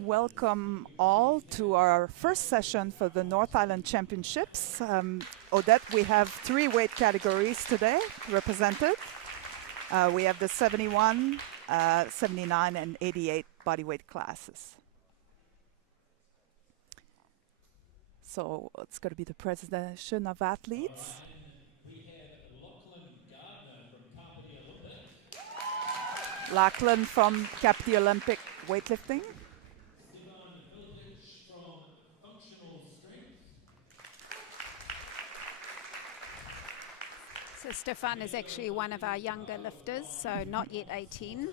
Welcome all to our first session for the North Island Championships. Odette, we have 3 weight categories today represented. We have the 71, 79, and 88 bodyweight classes. So it's going to be the presentation of athletes. Lachlan from Capti Olympic Weightlifting. So Stefan is actually one of our younger lifters, so not yet 18.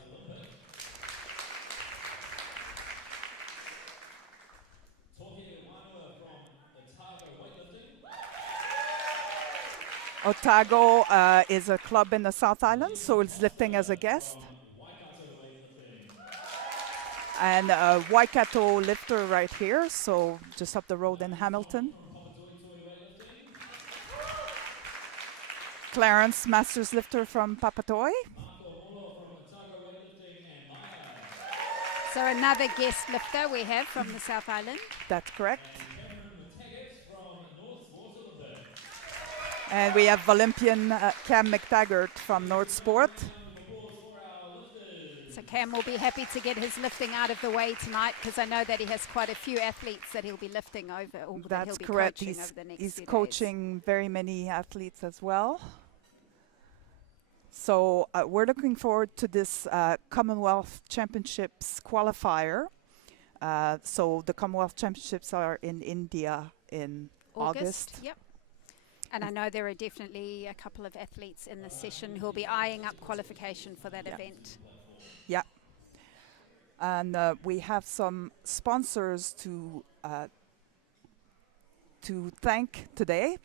Otago is a club in the South Island, so it's lifting as a guest. And Waikato lifter right here, so just up the road in Hamilton. Clarence, Masters lifter from Papatoi. So another guest lifter we have from the South Island. That's correct. And we have Olympian Cam McTaggart from North Sport. So Cam will be happy to get his lifting out of the way tonight because I know that he has quite a few athletes that he'll be lifting over. Or That's he'll be correct. coaching over the next He's few coaching very many athletes as well. So we're looking forward to this Commonwealth Championships qualifier. So the Commonwealth Championships are in India in August. Yep. And I know there are definitely a couple of athletes in the session who'll be eyeing up qualification for that event. Yeah. And we have some sponsors to thank today.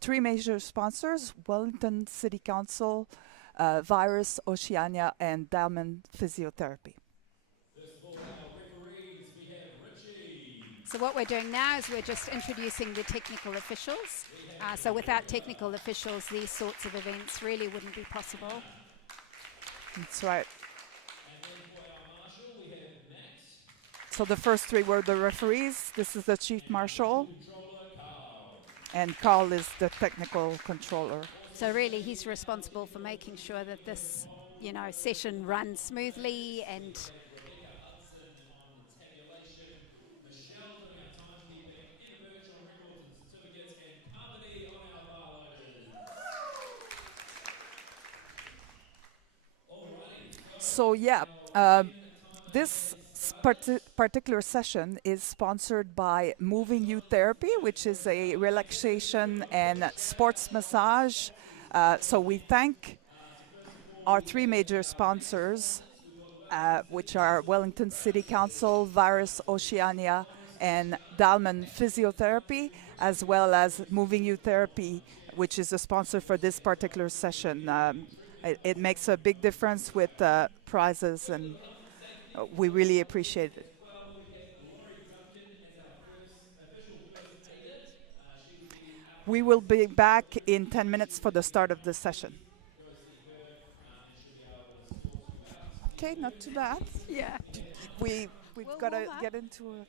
3 major sponsors: Wellington City Council, Virus, Oceania, and Dalman Physiotherapy. So what we're doing now is we're just introducing the technical officials. So without technical officials, these sorts of events really wouldn't be possible. That's right. So the first 3 were the referees. This is the chief marshal. And Carl is the technical controller. So really he's responsible for making sure that this, session runs smoothly and So yeah, this particular session is sponsored by Moving You Therapy, which is a relaxation and sports massage. So we thank our 3 major sponsors, which are Wellington City Council, Virus Oceania, and Dalman Physiotherapy, as well as Moving You Therapy, which is a sponsor for this particular session. It makes a big difference with prizes, and we really appreciate it. We will be back in 10 minutes for the start of the session. Okay, not too bad. yeah. We've got to warm up. get into a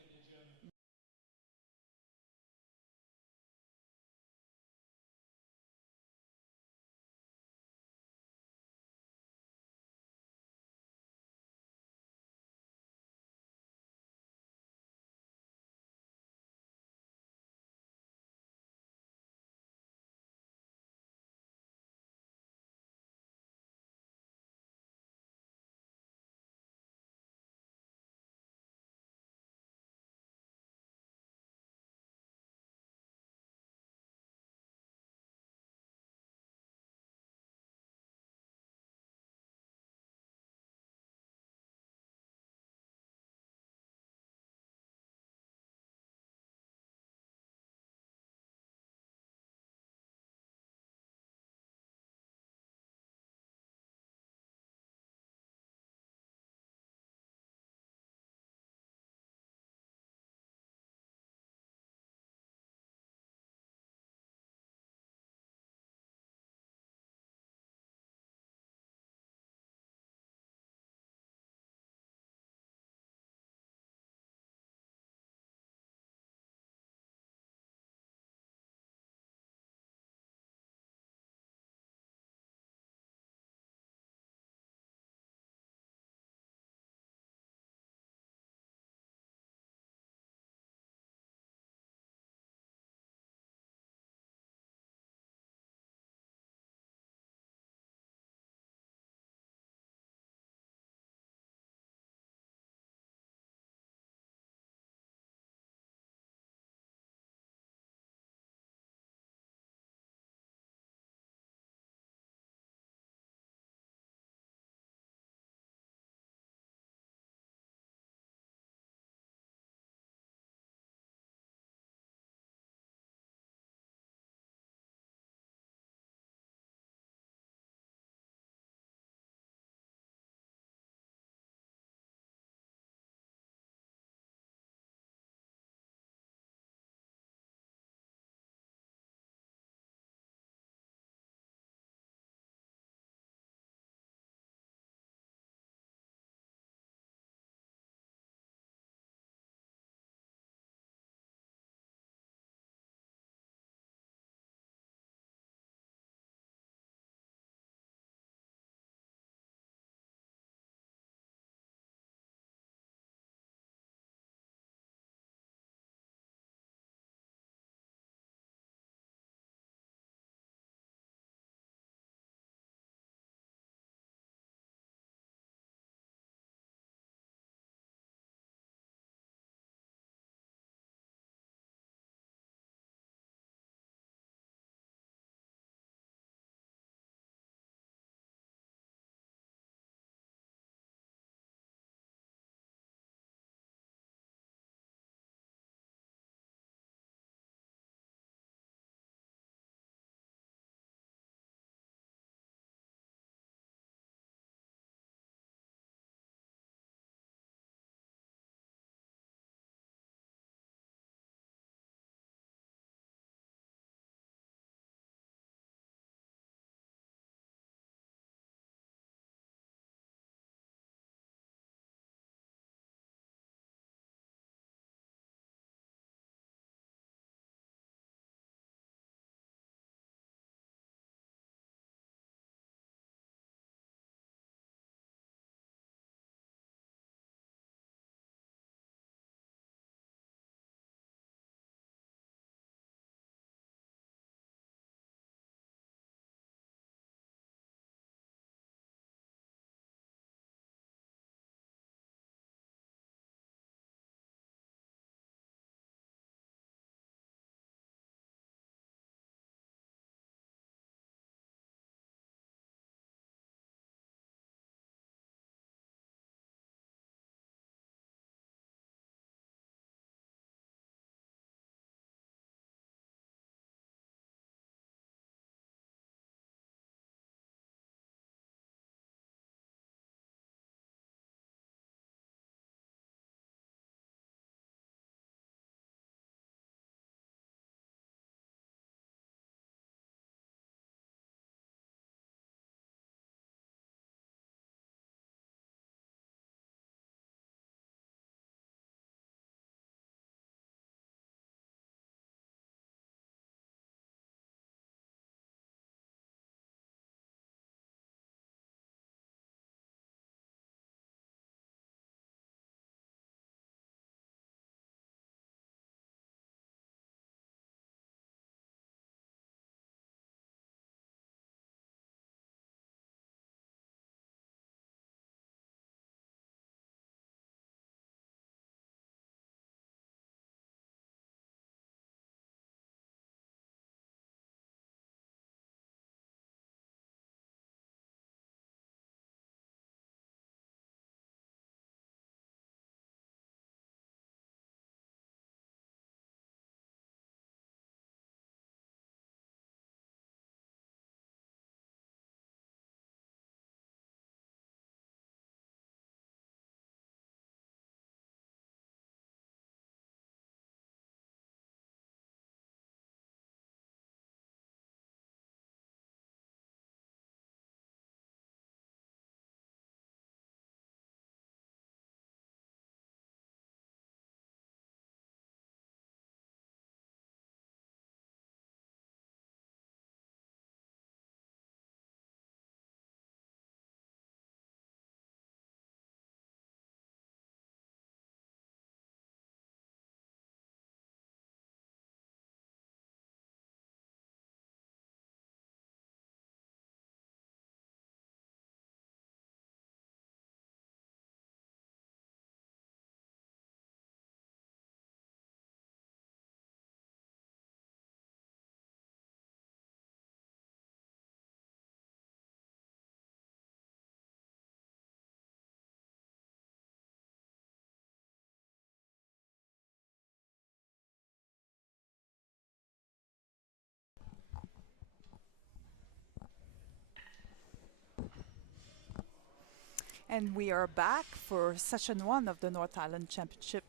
And we are back for session 1 of the North Island Championship.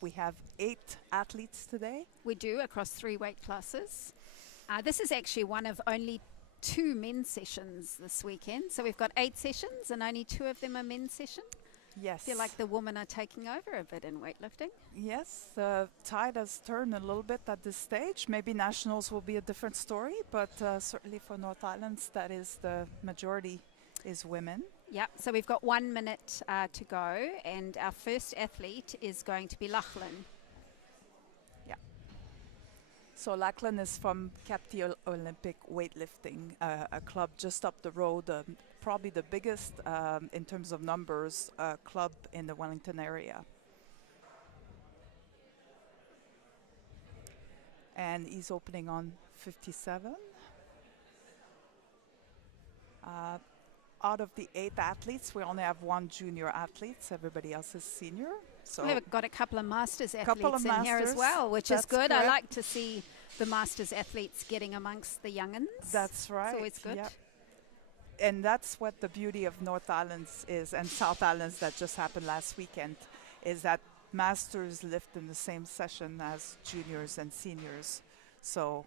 We have 8 athletes today. We do, across 3 weight classes. This is actually one of only 2 men's sessions this weekend. So we've got 8 sessions and only 2 of them are men's sessions. Yes. I feel like the women are taking over a bit in weightlifting. Yes, the tide has turned a little bit at this stage. Maybe nationals will be a different story, but certainly for North Islands, that is the majority is women. Yep, so we've got 1 minute to go, and our first athlete is going to be Lachlan. Yeah. So Lachlan is from Capitol Olympic Weightlifting, a club just up the road, probably the biggest in terms of numbers club in the Wellington area. And he's opening on 57. Out of the 8 athletes, we only have 1 junior athlete. Everybody else is senior. So We've got a couple of masters athletes in here as well, which is good. Correct. I like to see the masters athletes getting amongst the young'uns. That's right. It's always good. Yep. And that's what the beauty of North Islands is, and South Islands that just happened last weekend, is that masters lift in the same session as juniors and seniors. So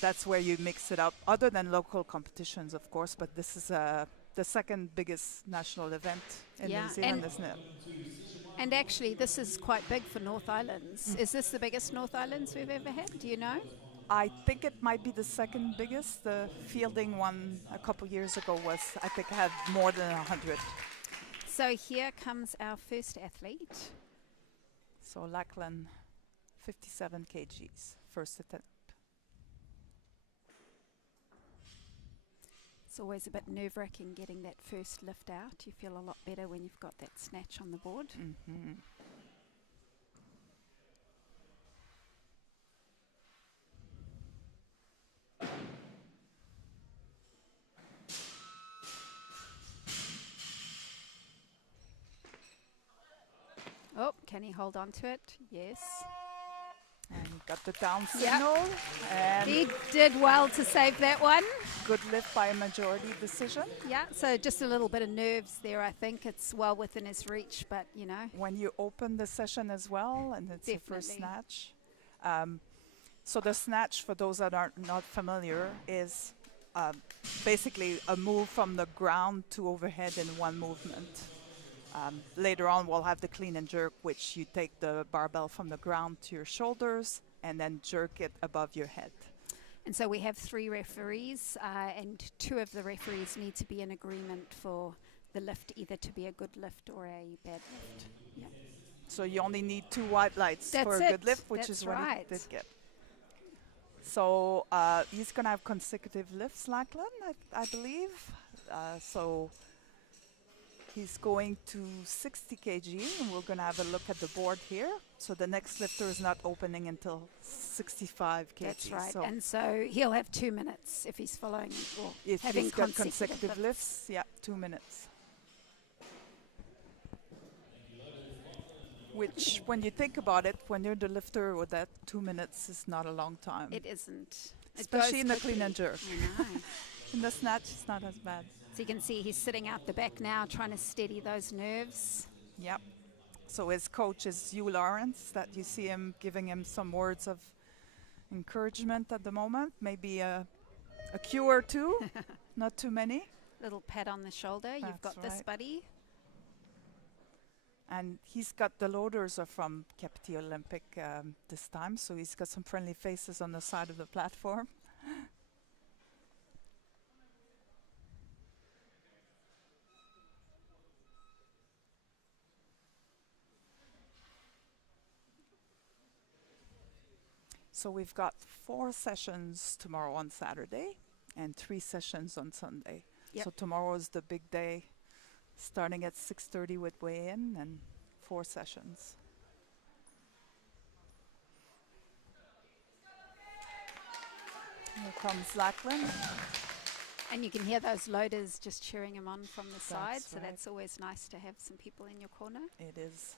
that's where you mix it up, other than local competitions, of course, but this is the second biggest national event in New Zealand, isn't it? And actually, this is quite big for North Islands. Is this the biggest North Islands we've ever had? Do you know? I think it might be the second biggest. The fielding one a couple years ago was, I think, had more than 100. So here comes our first athlete. So Lachlan, 57 kgs, first attempt. It's always a bit nerve-wracking getting that first lift out. You feel a lot better when you've got that snatch on the board. Mm-hmm. Oh, can he hold on to it? Yes. And got the down signal. Yep. And He did well to save that one. good lift by a majority decision. Yeah, so just a little bit of nerves there, I think. It's well within his reach, but, you know. When you open the session as well, and it's your first Definitely. snatch. So the snatch, for those that are not familiar, is basically a move from the ground to overhead in one movement. Later on, we'll have the clean and jerk, which you take the barbell from the ground to your shoulders and then jerk it above your head. And so we have 3 referees, and 2 of the referees need to be in agreement for the lift either to be a good lift or a bad lift. Yeah. So you only need 2 white lights That's for a it. good lift, which That's is what right. he did get. So he's going to have consecutive lifts, Lachlan, I believe. So he's going to 60 kg, and we're going to have a look at the board here. So the next lifter is not opening until 65 kg. That's right. So And so he'll have 2 minutes if he's following or if having he's got consecutive consecutive lifts, yeah, 2 minutes. Which, when you think about it, when you're the lifter, with that 2 minutes is not a long time. It isn't. It Especially goes in the quickly. clean and jerk. I know. In the snatch, it's not as bad. So you can see he's sitting out the back now trying to steady those nerves. Yep. So his coach is Hugh Lawrence, that you see him giving him some words of encouragement at the moment. Maybe a cue or 2, not too many. Little pat on the shoulder. You've That's got this, right. buddy. And he's got the loaders are from Capitol Olympic this time, so he's got some friendly faces on the side of the platform. So we've got 4 sessions tomorrow on Saturday and 3 sessions on Sunday. Yep. So tomorrow is the big day, starting at 6:30 with weigh-in and 4 sessions. Here comes Lachlan. And you can hear those loaders just cheering him on from the side. That's So right. that's always nice to have some people in your corner. It is.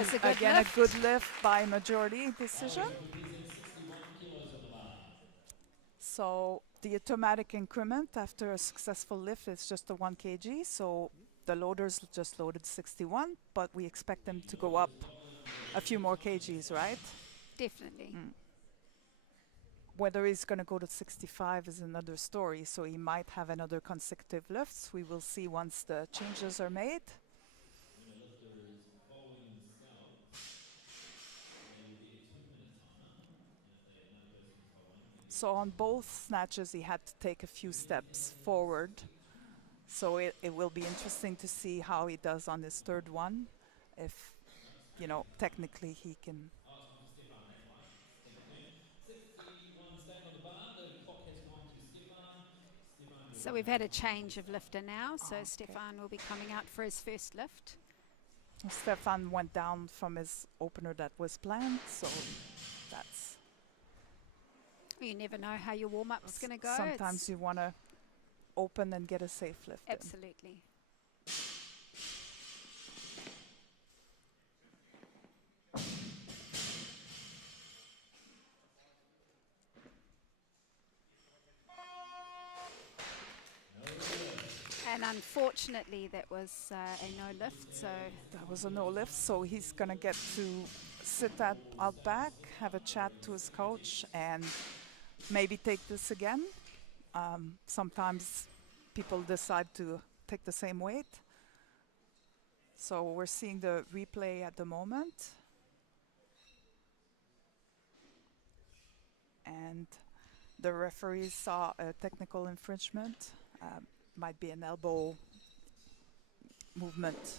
was a good again lift. a good lift by majority decision. So the automatic increment after a successful lift is just a 1 kg. So the loaders just loaded 61, but we expect them to go up a few more kgs, right? Definitely. Whether he's going to go to 65 is another story. So he might have another consecutive lifts. We will see once the changes are made. So on both snatches, he had to take a few steps forward. So it will be interesting to see how he does on this third one. If, you know, technically he can. So we've had a change of lifter now. So Okay. Stefan will be coming out for his first lift. Stefan went down from his opener that was planned, so that's. You never know how your warm-up's going to go. Sometimes you want to open and get a safe lift in. Absolutely. And unfortunately, that was a no lift. So That was a no lift, so he's gonna get to sit out back, have a chat to his coach, and maybe take this again. Sometimes people decide to take the same weight. So we're seeing the replay at the moment. And the referee saw a technical infringement. Might be an elbow movement.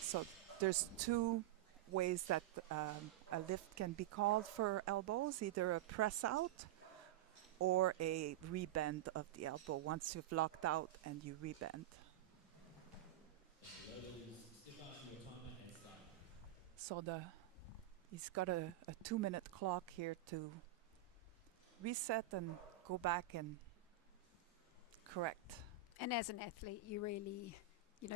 So there's two ways that a lift can be called for elbows, either a press out or a rebend of the elbow once you've locked out and you rebend. So he's got a 2-minute clock here to reset and go back and correct. And as an athlete, you really,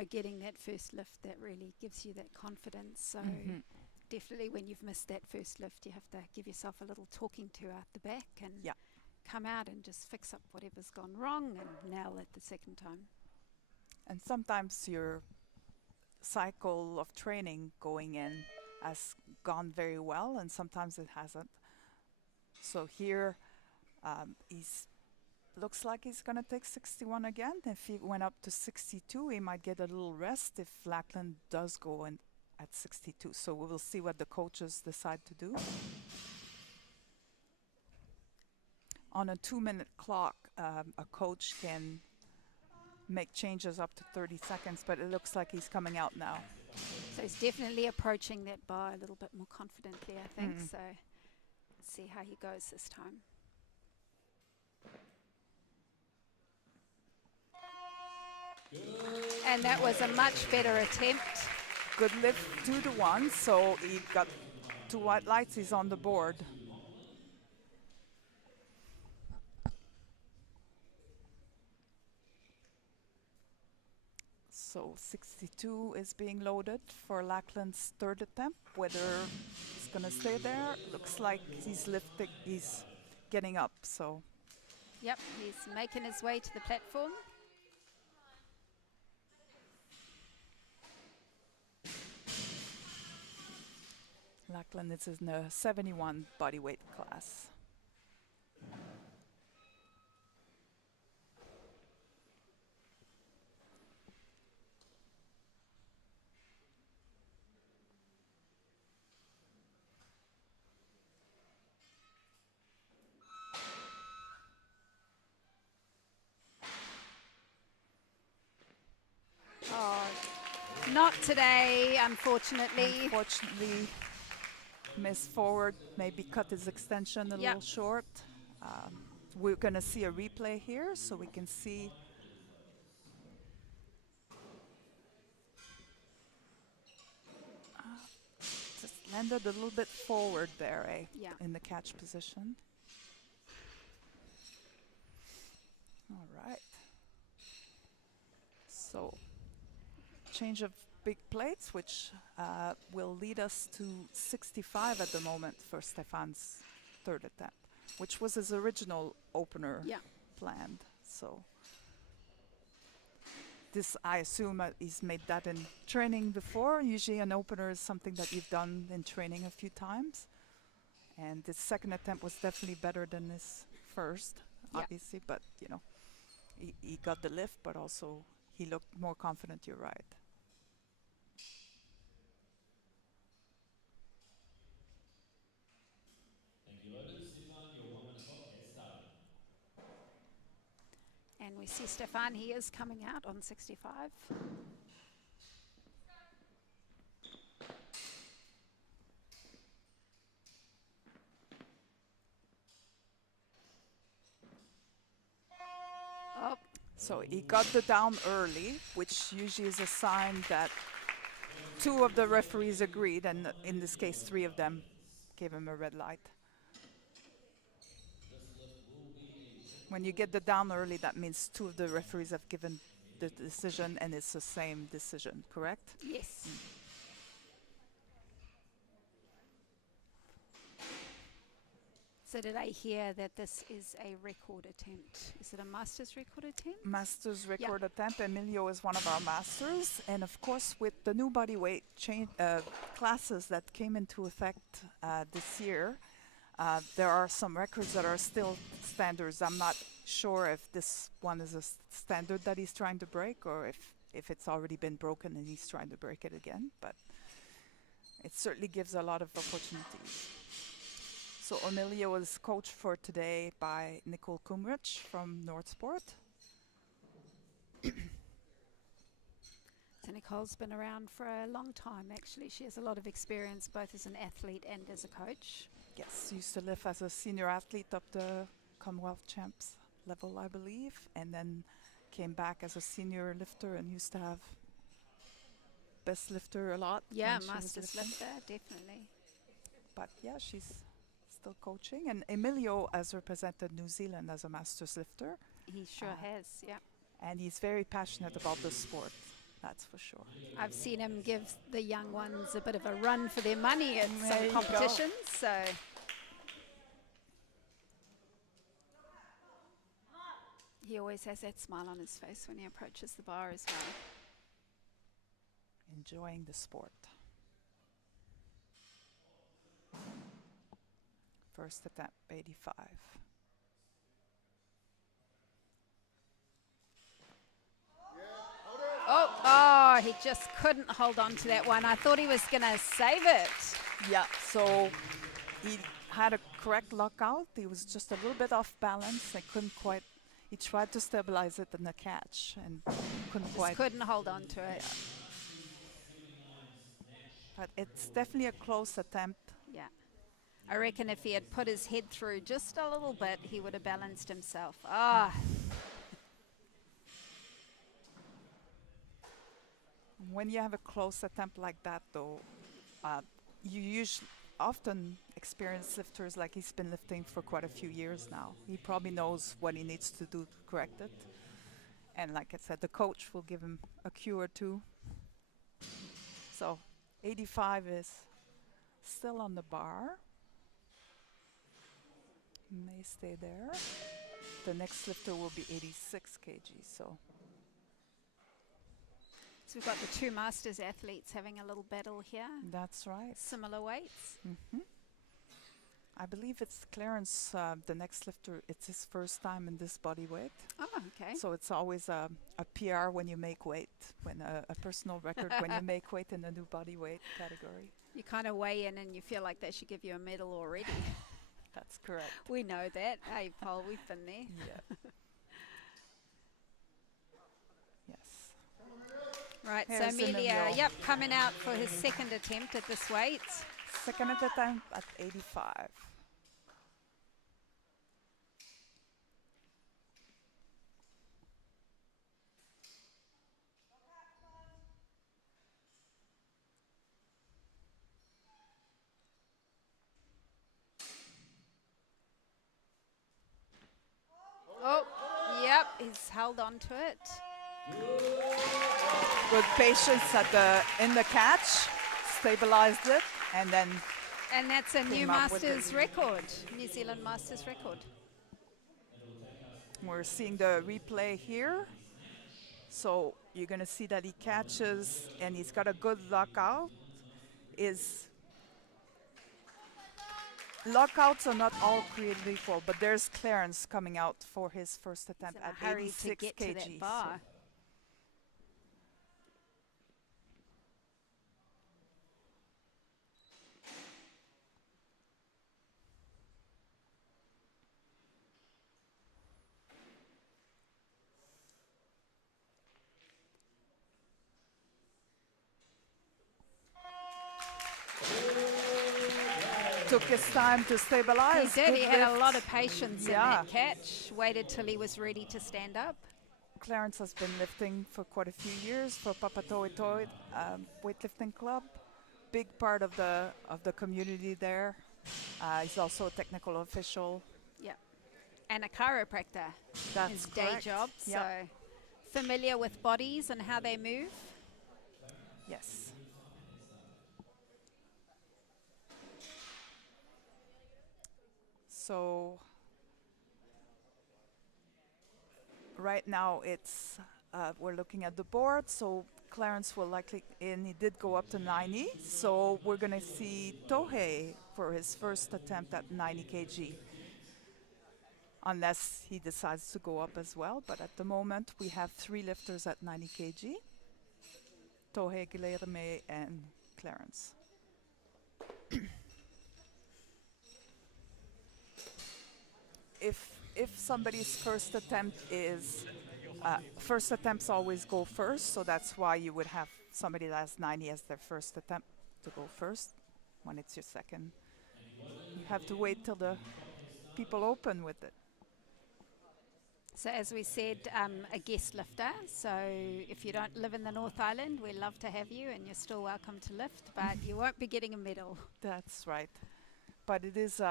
getting that first lift, that really gives you that confidence. So definitely when you've missed that first lift, you have to give yourself a little talking to out the back and come out and just fix up whatever's gone wrong and nail it the second time. And sometimes your cycle of training going in has gone very well, and sometimes it hasn't. So here, he's looks like he's going to take 61 again. If he went up to 62, he might get a little rest if Lackland does go in at 62. So we will see what the coaches decide to do. On a 2-minute clock, a coach can make changes up to 30 seconds, but it looks like he's coming out now. So he's definitely approaching that bar a little bit more confidently, I think. So let's see how he goes this time. And that was a much better attempt. Good lift, 2-1, so he got 2 white lights, he's on the board. So 62 is being loaded for Lackland's third attempt. Whether he's gonna stay there, looks like he's lifting, he's getting up, so. Yep, he's making his way to the platform. Lackland is in the 71 body weight class. Oh, not today, unfortunately. Unfortunately, missed forward, maybe cut his extension a little short. We're gonna see a replay here so we can see. Just landed a little bit forward there, in the catch position. All right. So, change of big plates, which will lead us to 65 at the moment for Stefan's third attempt, which was his original opener planned. So this, I assume, he's made that in training before. Usually an opener is something that you've done in training a few times. And this second attempt was definitely better than his first, obviously. But, you know, he got the lift, but also he looked more confident, you're right. Thank you, loaders. Stefan, your 1 minute clock has started. And we see Stefan, he is coming out on 65. Oh, So he got the down early, which usually is a sign that two of the referees agreed, and in this case, three of them gave him a red light. This lift will be a hip When you get the down early, that means two of the referees have given the decision, and it's the same decision, correct? yes. So did I hear that this is a record attempt? Is it a master's record attempt? Master's record attempt. Emilio is one of our masters, and of course, with the new body weight classes that came into effect this year, there are some records that are still standards. I'm not sure if this one is a standard that he's trying to break, or if it's already been broken and he's trying to break it again. But it certainly gives a lot of opportunities. So Emilio is coached for today by Nicole Kumrich from Nordsport. So Nicole's been around for a long time, actually. She has a lot of experience both as an athlete and as a coach. Yes, used to live as a senior athlete up the Commonwealth Champs level, I believe, and then came back as a senior lifter and used to have best lifter a lot. Yeah, when she was master's lifting. lifter, definitely. But yeah, she's still coaching. And Emilio has represented New Zealand as a master's lifter, He sure has, yeah. and he's very passionate about the sport, that's for sure. I've seen him give the young ones a bit of a run for their money at There some you go. competitions, so... He always has that smile on his face when he approaches the bar as well. Enjoying the sport. First attempt, 85. Oh, he just couldn't hold on to that one. I thought he was going to save it. Yeah, so he had a correct lockout. He was just a little bit off balance. I couldn't quite. He tried to stabilize it in the catch and couldn't Just quite. couldn't hold on to it. But it's definitely a close attempt. Yeah. I reckon if he had put his head through just a little bit, he would have balanced himself. Ah. When you have a close attempt like that, though, you usually often experience lifters like he's been lifting for quite a few years now. He probably knows what he needs to do to correct it. And like I said, the coach will give him a cue or two. So 85 is still on the bar. May stay there. The next lifter will be 86 kg. So So we've got the two masters athletes having a little battle here. that's right. Similar weights. I believe it's Clarence, the next lifter. It's his first time in this body weight. Oh, okay. So it's always a PR when you make weight, when a personal record when you make weight in the new body weight category. You kind of weigh in and you feel like they should give you a medal already. That's correct. We know that. Hey, Paul, we've been there. Yeah. Yes. Right, Here's so Amelia, Emilio. yep, coming out for his second attempt at this weight. Second at the time at 85. Oh, yep, he's held on to it. Good patience in the catch, stabilized it, and then And that's a new Came up with Masters record, New Zealand Masters record. we're seeing the replay here. So you're going to see that he catches and he's got a good lockout. His lockouts are not all created equal, but there's Clarence coming out for his first He's attempt in a at hurry 86 to get kg. to that bar. Took his time to He stabilize. did. He Good had a lift. lot of patience in Yeah. that catch. Waited till he was ready to stand up. Clarence has been lifting for quite a few years for Papatoetoe Weightlifting Club. Big part of the community there. He's also a technical official. Yeah. And a chiropractor. That's His day correct. job. Yep. So familiar with bodies and how they move. Yes. So right now we're looking at the board. So Clarence will likely, and he did go up to 90. So we're going to see Tohei for his first attempt at 90 kg. Unless he decides to go up as well. But at the moment, we have 3 lifters at 90 kg. Tohei, Guilherme, and Clarence. If somebody's first attempt is first attempts always go first, so that's why you would have somebody that has 90 as their first attempt to go first. When it's your second, you have to wait till the people open with it. So as we said, a guest lifter. So if you don't live in the North Island, we'd love to have you and you're still welcome to lift, but you won't be getting a medal. That's right. But it is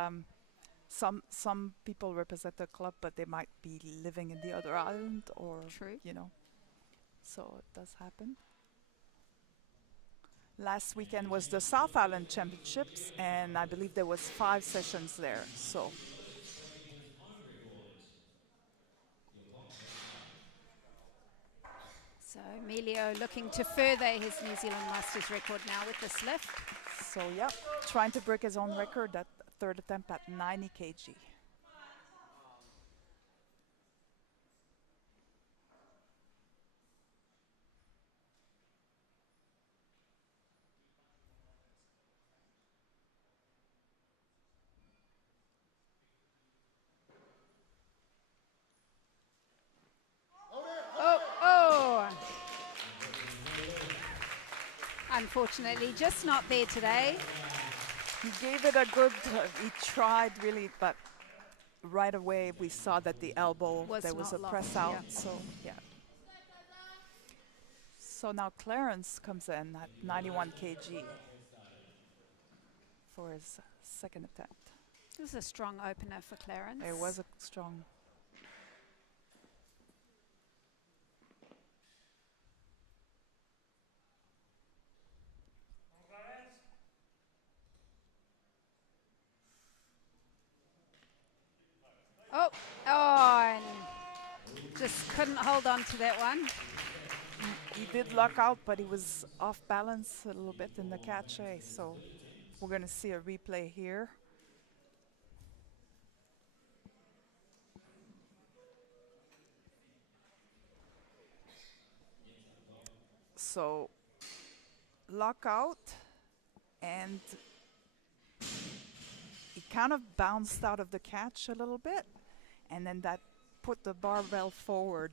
some people represent the club, but they might be living in the other island or True. so it does happen. Last weekend was the South Island Championships, and I believe there was 5 sessions there. So So Emilio looking to further his New Zealand Masters record now with this lift. so yeah, trying to break his own record at third attempt at 90 kg. Oh. Unfortunately, just not there today. He gave it a good, he tried really, but right away we saw that the elbow, there was a not press locked, out, yeah. so yeah. So now Clarence comes in at 91 kg for his second attempt. This is a strong opener for Clarence. It was a strong. And just couldn't hold on to that one. He did lock out, but he was off balance a little bit in the catch, so we're going to see a replay here. So lockout, and he kind of bounced out of the catch a little bit, and then that put the barbell forward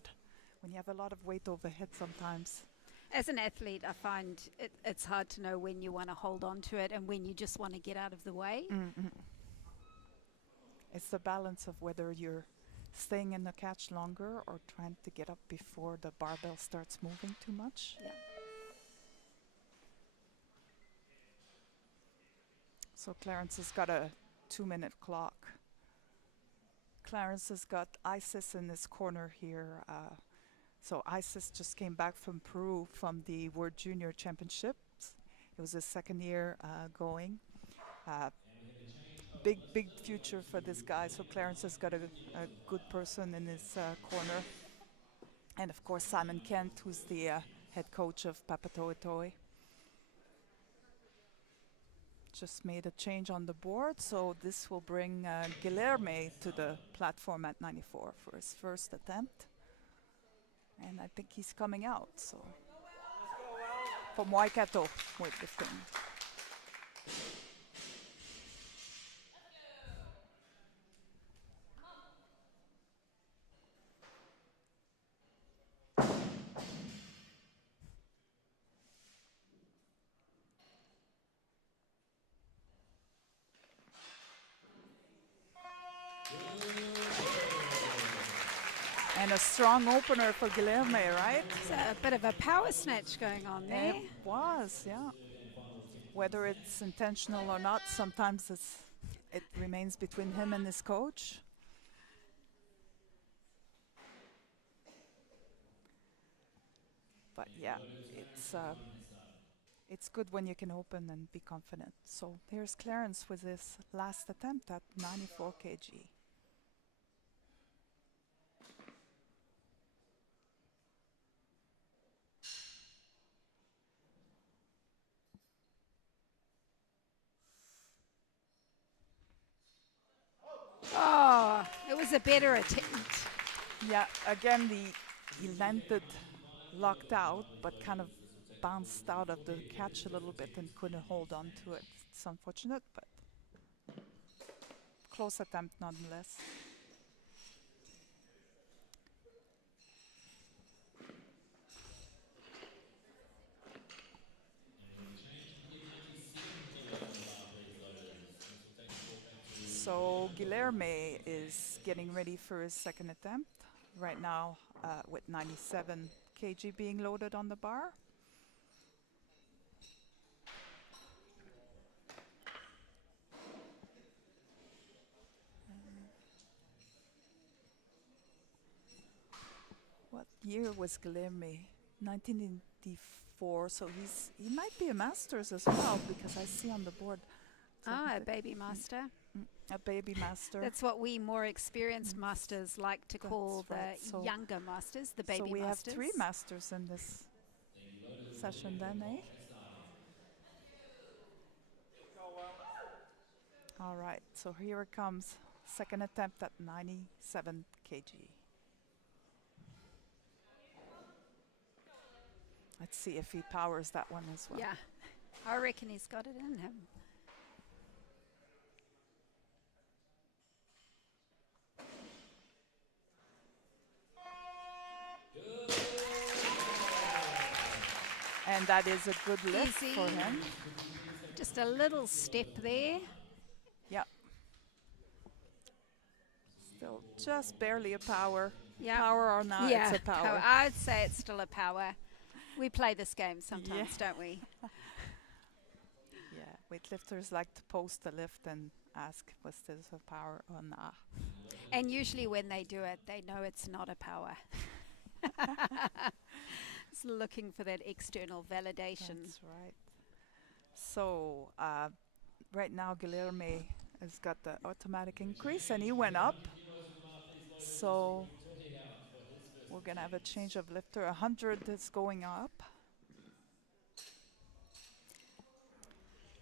when you have a lot of weight overhead sometimes. As an athlete, I find it's hard to know when you want to hold on to it and when you just want to get out of the way. It's the balance of whether you're staying in the catch longer or trying to get up before the barbell starts moving too much. Yeah. So Clarence has got a 2-minute clock. Clarence has got Isis in his corner here, So Isis just came back from Peru from the World Junior Championships. It was his second year going. Big future for this guy. So Clarence has got a good person in his corner. And of course Simon Kent, who's the head coach of Papatoetoe. Just made a change on the board, so this will bring Guilherme to the platform at 94 for his first attempt. And I think he's coming out, so from Waikato weightlifting. And a strong opener for Guilherme, right? It's a bit of a power snatch going on there. It was, yeah. Whether it's intentional or not, sometimes it remains between him and his coach. But yeah, it's good when you can open and be confident. So here's Clarence with his last attempt at 94 kg. Oh, it was a better attempt. Yeah, again, he landed locked out, but kind of bounced out of the catch a little bit and couldn't hold on to it. It's unfortunate, but close attempt nonetheless. So Guilherme is getting ready for his second attempt right now with 97 kg being loaded on the bar. What year was Guilherme? 1984, so he might be a master's as well, because I see on the board. A baby master. A baby master. That's what we more experienced masters like to call That's right. the So younger masters, the baby so we masters. have 3 masters in this session then, eh? All right, so here it comes. Second attempt at 97 kg. Let's see if he powers that one as well. Yeah, I reckon he's got it in him. And that is a good lift Easy. for him. Just a little step there. Yeah. Still just barely a power. Yeah. Power or not, Yeah, it's a power. I'd say it's still a power. We play this game sometimes, don't we? Yeah, weightlifters like to post a lift and ask, was this a power or not? And usually when they do it, they know it's not a power. It's looking for that external validation. That's right. So right now Guilherme has got the automatic increase and he went up. So we're going to have a change of lifter. 100 is going up.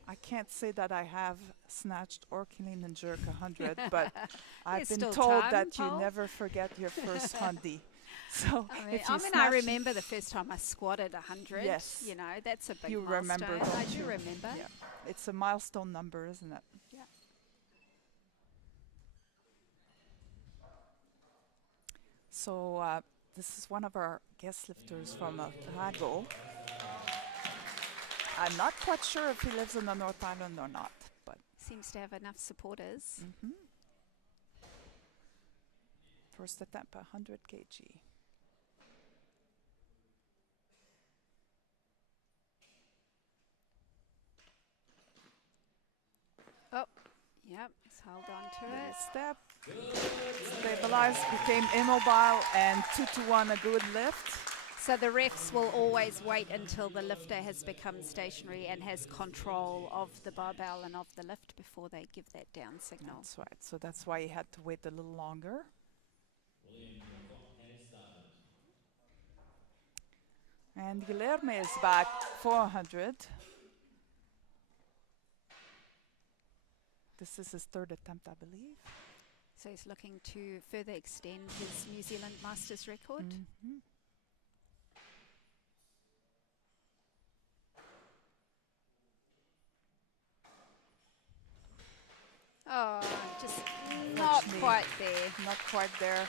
I can't say that I have snatched or clean and jerk 100, but I've been still told time, that you Paul. never forget your first hundy. So I if you I snatch, remember the first time I squatted 100. Yes. You know, that's a big You milestone. remember, I don't do you? remember. Yeah, it's a milestone number, isn't it? Yeah. So this is one of our guest lifters from Otago. I'm not quite sure if he lives in the North Island or not, but Seems to have enough supporters. first attempt, 100 kg. Oh, yep, he's held on to Little it. step, Stabilized, became immobile, and 2 to 1 a good lift. So the refs will always wait until the lifter has become stationary and has control of the barbell and of the lift before they give that down signal. That's right. So that's why he had to wait a little longer. William, your clock has started. And Guilherme is back 400. This is his third attempt, I believe. So he's looking to further extend his New Zealand Masters record. Mhm. Oh, just not Unfortunately, quite there. Not quite there.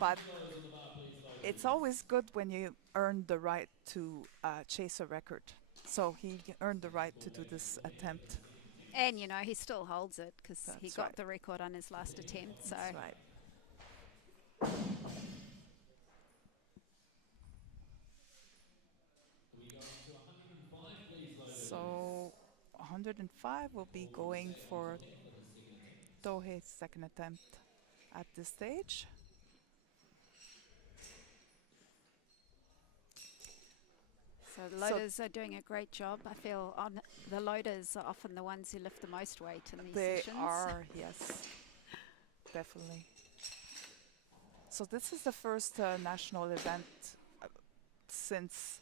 But Kilos on the bar, please, loaders. it's always good when you earn the right to chase a record. So he earned the right to do this attempt. And, you know, he still holds it because he That's got right. the record on his last attempt. So That's right. Can we go up to 105, please, loaders? So 105 will be going for For his second attempt. Tohei's second attempt at this stage. So the loaders are doing a great job. I feel on the loaders are often the ones who lift the most weight in these They sessions. are, yes, definitely. So this is the first national event since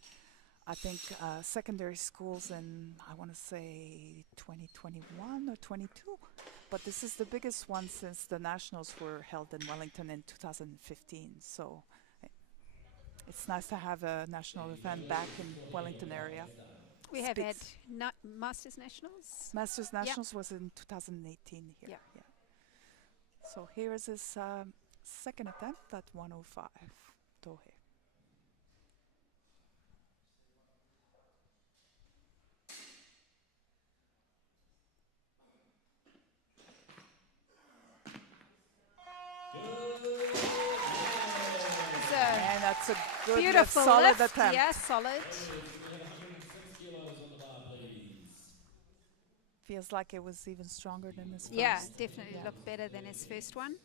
I think secondary schools in, I want to say 2021 or 22. But this is the biggest one since the nationals were held in Wellington in 2015. So it's nice to have a national event back in Wellington area. We have had Speaks. Masters Nationals. Masters Nationals was in 2018 here. Yep. Yeah. So here is his second attempt at 105, Tohei. It's a And that's a good lift, beautiful solid lift. attempt. Yeah, solid. We have 106 kilos on the bar, please. Feels like it was even stronger than his Yeah, first. definitely Yeah. looked better than his first one.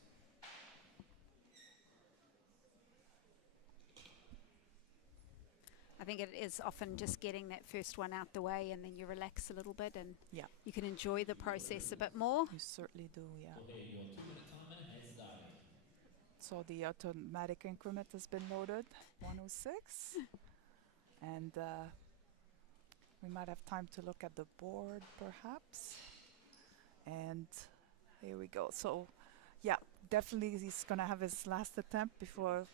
I think it is often just getting that first one out the way and then you relax a little bit and Yeah. you can enjoy the process a bit more. You certainly do, yeah. Okay, your 2-minute timer has started. So the automatic increment has been loaded, 106. And we might have time to look at the board perhaps. And here we go. So yeah, definitely he's going to have his last attempt before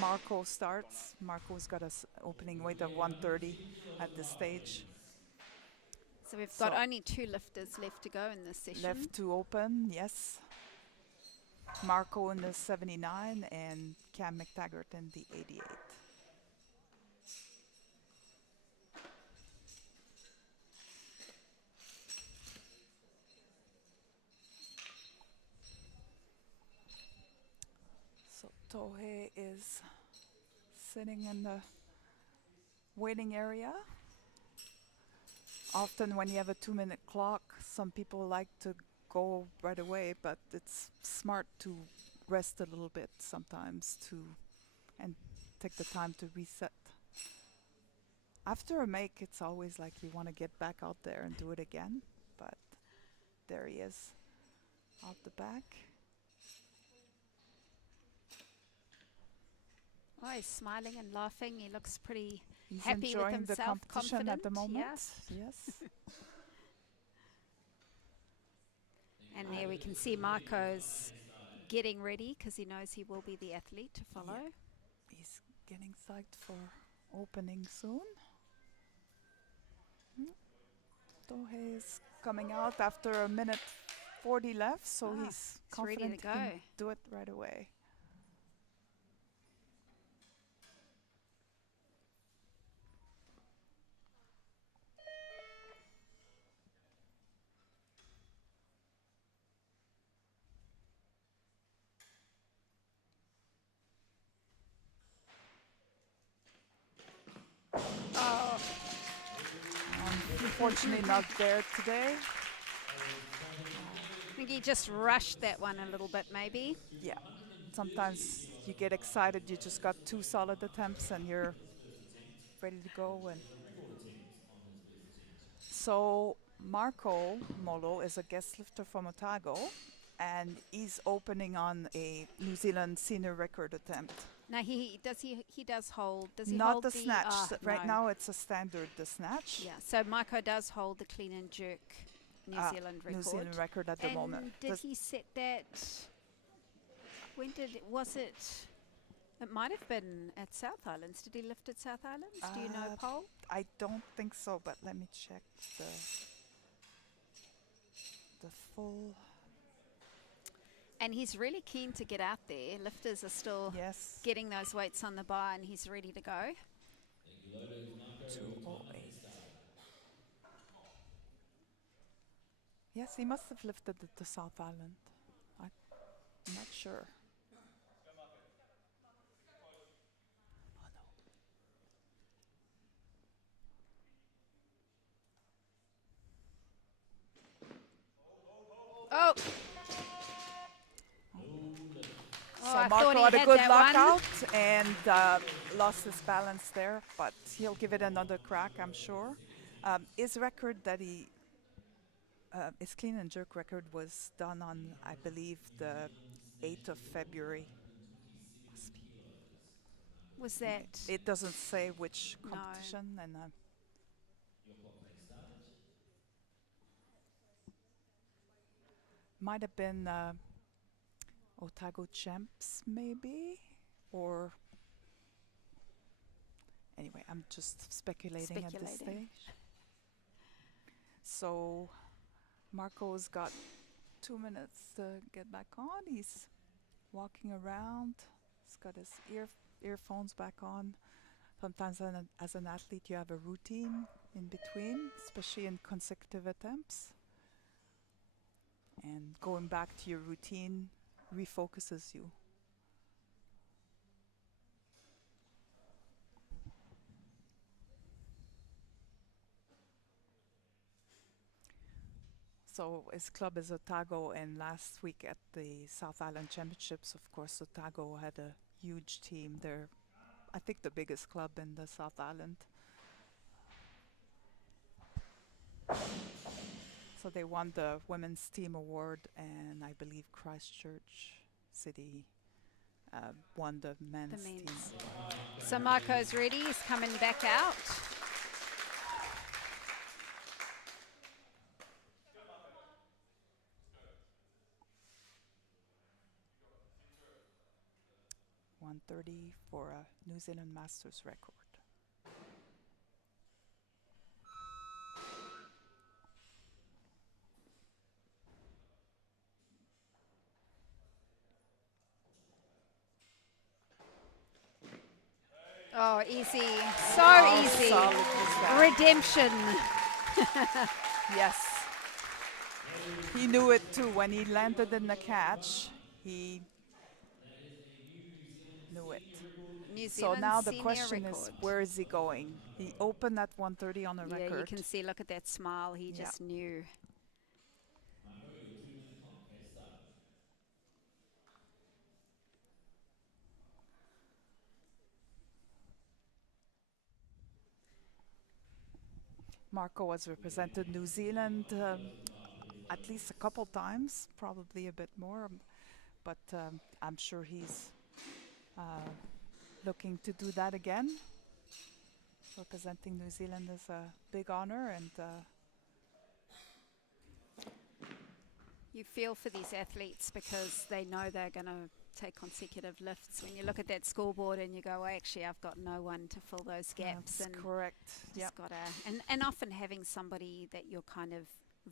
Marco starts. Marco's got an opening weight of 130 at this stage. So we've got So- only 2 lifters left to go in this session. Left to open, yes. Marco in the 79 and Cam McTaggart in the 88. So Tohei is sitting in the waiting area. Often when you have a 2-minute clock, some people like to go right away, but it's smart to rest a little bit sometimes and take the time to reset. After a make, it's always like you want to get back out there and do it again, but there he is out the back. Oh, he's smiling and laughing. He looks pretty He's happy with enjoying the himself, competition at the confident, moment. yeah. Yes. And there we can see Marco's getting ready because he knows he will be the athlete to follow. He's getting psyched for opening soon. Tohei is coming out after a minute 40 left, so Ah, he's he's ready to confident he can go. do it right away. Oh, Unfortunately not there today. think he just rushed that one a little bit, maybe. Yeah. Sometimes you get excited, you just got 2 solid attempts and you're his first attempt, ready to go. And which was a record attempt on his first attempt. so Marco Molo is a guest lifter from Otago, and he's opening on a New Zealand senior record attempt. Now he does hold. Does he Not hold the snatch. Right no. now it's a standard, the snatch. Yeah. So Marco does hold the clean and jerk New Zealand record. New Zealand record at the and moment. did he set that? When was it? It might have been at South Islands. Did he lift at South Islands? Do you know, Paul? I don't think so, but let me check the full. And he's really keen to get out there. Lifters are still Yes. getting those weights on the bar, and he's ready to go. Thank you, loaders. Marco, your timer 208. has started. Yes, he must have lifted at the South Island. I'm not sure. Oh! So I Marco thought he had a had good that one. lockout and lost his balance there, but he'll give it another crack, I'm sure. His record that his clean and jerk record was done on, I believe, the 8th of February. Must be. Was that? It doesn't say which No. competition, and Your clock has started. might have been Otago Champs, maybe, or anyway, I'm just speculating at this Speculating. stage. So Marco's got 2 minutes to get back on. He's walking around. He's got his earphones back on. Sometimes as an athlete you have a routine in between, especially in consecutive attempts. And going back to your routine refocuses you. So his club is Otago, and last week at the South Island Championships, of course, Otago had a huge team. They're, I think, the biggest club in the South Island. So they won the Women's Team Award, and I believe Christchurch City won the men's team. So Marco's ready. He's coming back out. .130 for a New Zealand Masters record. Oh, easy. So How easy. solid was that? Redemption. Yes. He knew it too. When he landed in the catch, he knew it. New So Zealand now the senior question record. is, where is he going? He opened at 130 on a Yeah, record. you can see, look at that smile. He Yeah. just knew. Marco, your 2-minute clock has started. Marco has represented New Zealand at least a couple times, probably a bit more, but I'm sure he's looking to do that again. Representing New Zealand is a big honor, and You feel for these athletes because they know they're going to take consecutive lifts. When you look at that scoreboard and you go, well, actually, I've got no one to fill those gaps. that's And correct. just Yep. gotta, and often having somebody that you're kind of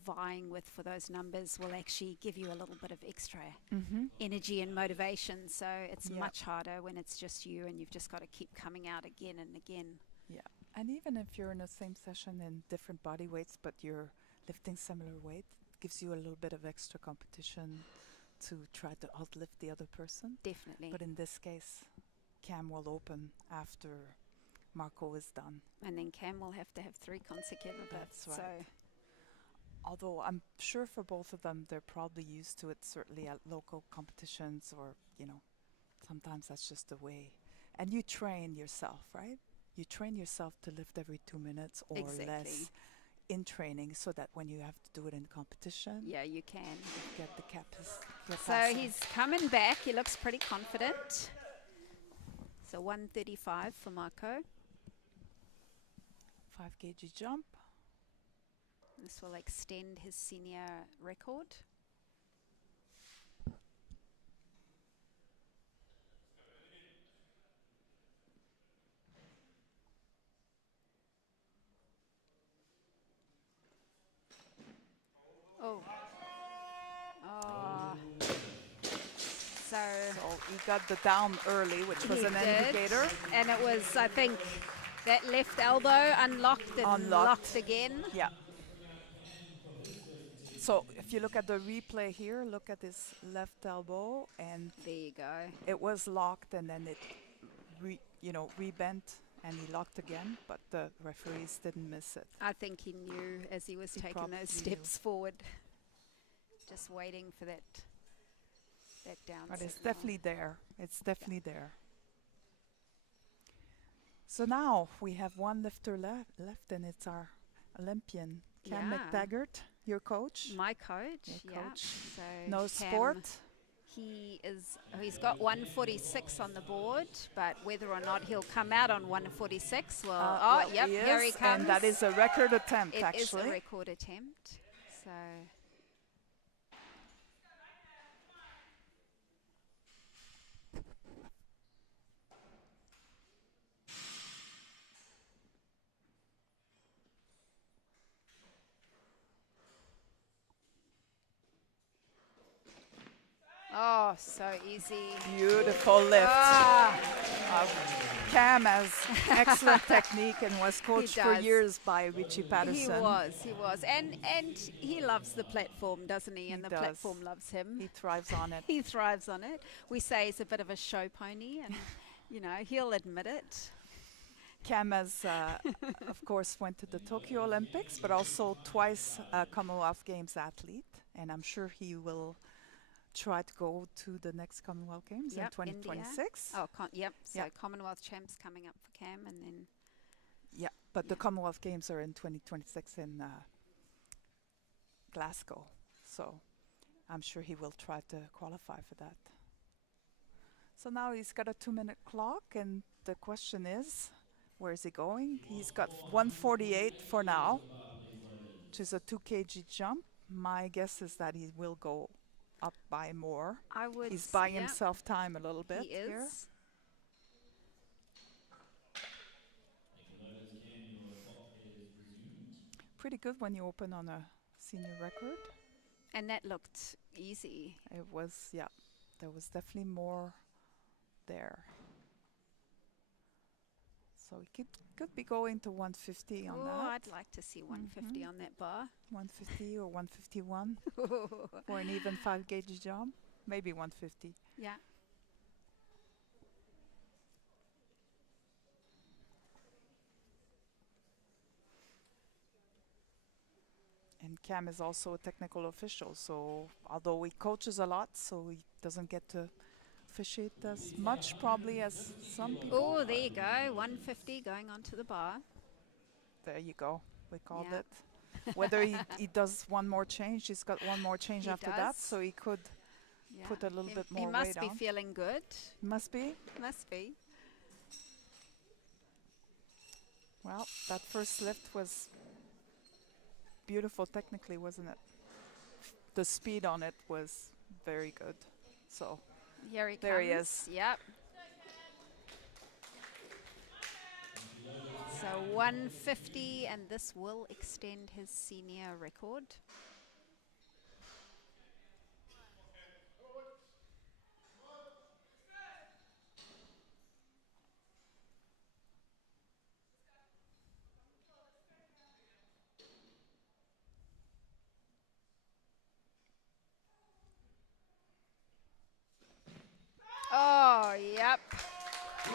vying with for those numbers will actually give you a little bit of extra Mm-hmm. energy and motivation. So it's Yep. much harder when it's just you and you've just got to keep coming out again and again. Yeah, and even if you're in the same session in different body weights, but you're lifting similar weight, gives you a little bit of extra competition to try to outlift the other person. Definitely. But in this case, Cam will open after Marco is done. And then Cam will have to have 3 consecutive That's lifts. right. although I'm sure for both of them, they're probably used to it, certainly at local competitions or, sometimes that's just the way. And you train yourself, right? You train yourself to lift every 2 minutes or Exactly. less in training so that when you have to do it in competition, Yeah, you can. get the So capacity. he's coming back. He looks pretty confident. So 135 for Marco. 5 kg jump. This will extend his senior record. Oh. Oh. So he got the down early, which was he an did, indicator. and it was, I think, that left elbow unlocked and locked again. Yeah. So if you look at the replay here, look at his left elbow, and There you go. it was locked, and then it, rebent, and he locked again. But the referees didn't miss it. I think he knew as he was He taking probably those steps forward, just waiting for that down. But it's signal. definitely there. It's definitely there. So now we have one lifter left, and it's our Olympian, Cam Yeah. McTaggart, your coach. My coach. Your Yeah. coach. So No Cam, sport. He's got 146 on the board, but whether or not he'll come out on 146, Well, yep, here he is, comes. and that is a record attempt, It is actually. a record attempt. So oh, so easy. Beautiful lift. Ah, Cam has excellent technique and was coached for does. years by Richie Patterson. he was, and he loves the platform, doesn't he? And He the does. platform loves him. He thrives on it. He thrives on it. We say he's a bit of a show pony, and he'll admit it. Cam has, of course, went to the Tokyo Olympics, but also twice Commonwealth Games athlete, and I'm sure he will try to go to the next Commonwealth Games in Yep, 2026. Oh, yep. So Yeah. Commonwealth champs coming up for Cam, and then Yeah, but the Commonwealth Games are in 2026 in Glasgow, so I'm sure he will try to qualify for that. So now he's got a 2-minute clock, and the question is, where is he going? He's got 148 for now, which is a 2 kg jump. My guess is that he will go up by more. I would. He's buying yeah, himself time a little bit He here. is. Pretty good when you open on a senior record. And that looked easy. It was, yeah, there was definitely more there. So he could be going to 150 on Oh, that. I'd like to see 150 on that bar. 150 or 151 for an even 5 kg jump. Maybe 150. Yeah. And Cam is also a technical official, so although he coaches a lot, so he doesn't get to officiate as much probably as some people. Oh, there you go. 150 going onto the bar. There you go. We called Yeah. it. Whether he does one more change, he's got one more change He after that, does. so he could Yeah. put a little bit He more must weight be on. feeling good. Must be. Must be. Well, that first lift was beautiful technically, wasn't it? The speed on it was very good. So Here he There he comes. Yep. So 150, and this will extend his senior record. Oh, yep.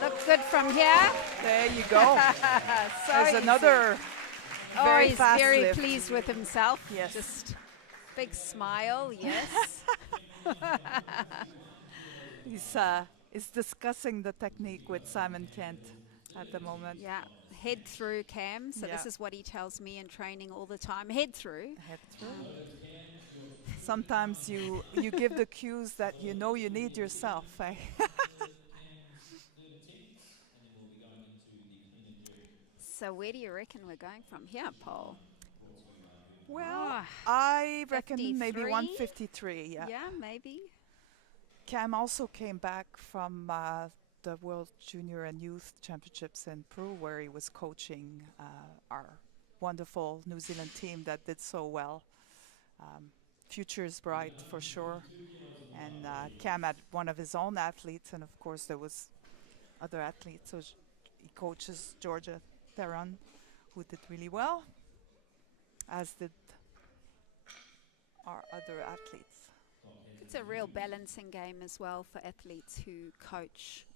Look good from here. there you go. So There's easy. another Oh, Very he's fast very lift. pleased with himself. Yes. Just big smile, yes. He's discussing the technique with Simon Kent at the moment. Yeah, head through, Cam. So Yeah. this is what he tells me in training all the time. Head through. Head through. Sometimes you give the cues that you know you need yourself. Eh? Further attempts, and then we'll be going into the clean and jerk So where do you reckon we're going from here, Paul? brought to you by Wellington. Well, Oh, I reckon maybe 53? 153. Yeah. yeah, maybe. Cam also came back from the World Junior and Youth Championships in Peru, where he was coaching our wonderful New Zealand team that did so well. Future is bright for sure. And Cam had one of his own athletes, and of course there was other athletes. So he coaches Georgia Theron, who did really well, as did our other athletes. It's a real balancing game as well for athletes who coach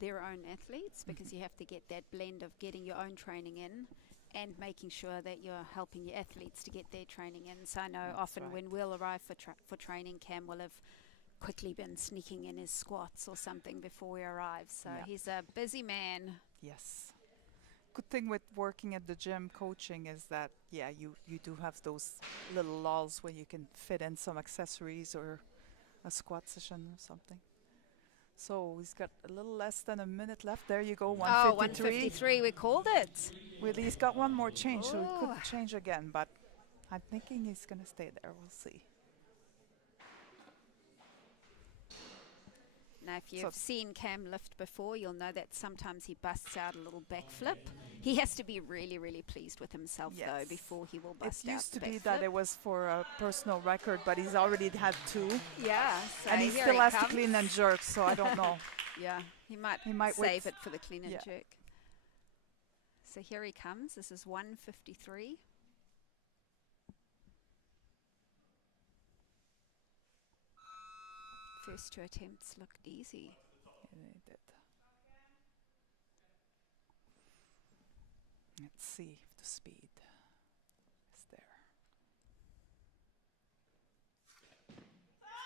their own athletes, because you have to get that blend of getting your own training in and making sure that you're helping your athletes to get their training in. So I know That's often right. when we'll arrive for training, Cam will have quickly been sneaking in his squats or something before we arrive. So Yeah. he's a busy man. Yes. Good thing with working at the gym coaching is that, yeah, you do have those little lulls where you can fit in some accessories or a squat session or something. So he's got a little less than a minute left. There you go, 153. Oh, 153, we called it. Well, he's got one more change, so he Oh. could change again, but I'm thinking he's going to stay there. We'll see. Now, if you've So- seen Cam lift before, you'll know that sometimes he busts out a little backflip. He has to be really, really pleased with himself, though, Yes. before he will It bust out used the to be backflip. that it was for a personal record, but he's already had two. Yeah, so And he here still has comes. to clean and jerk, so I don't know. Yeah, he might wait. save it for the clean and Yeah. jerk. So here he comes. This is 153. First two attempts looked easy. Yeah, they did. Let's see if the speed is there.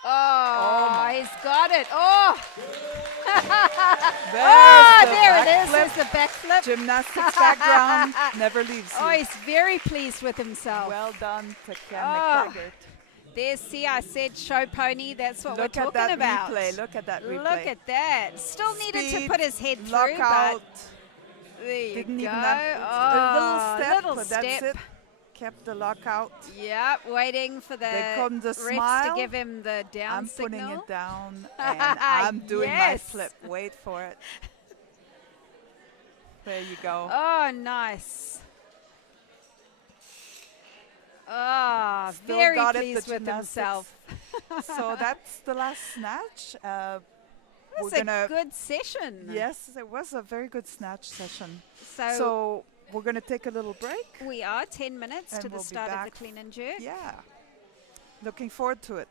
Oh, he's got it. Oh, There's the there it is. backflip. There's the backflip. Gymnastics background never leaves Oh, you. he's very pleased with himself. Well done to Cam Oh. McTaggart. There's, see, I said show pony. That's what Look we're at talking that about. replay. Look at that replay. Look at that. Still needed to Speed, put his head lock through, out. but there you Didn't go. even have Oh, a little step, little but step. that's it. Kept the lockout. Yep, waiting for the They come the refs smile. to give him the down I'm signal. putting it down and I'm doing my Yes. flip. Wait for it. There you go. Oh, nice. Oh, Still very got it, the pleased with gymnastics. himself. So that's the last snatch. We're It's gonna a good session. yes, it was a very good snatch session. So, So we're gonna take a little break. we are 10 minutes And to the we'll be start of the back. clean and jerk. Yeah, looking forward to it.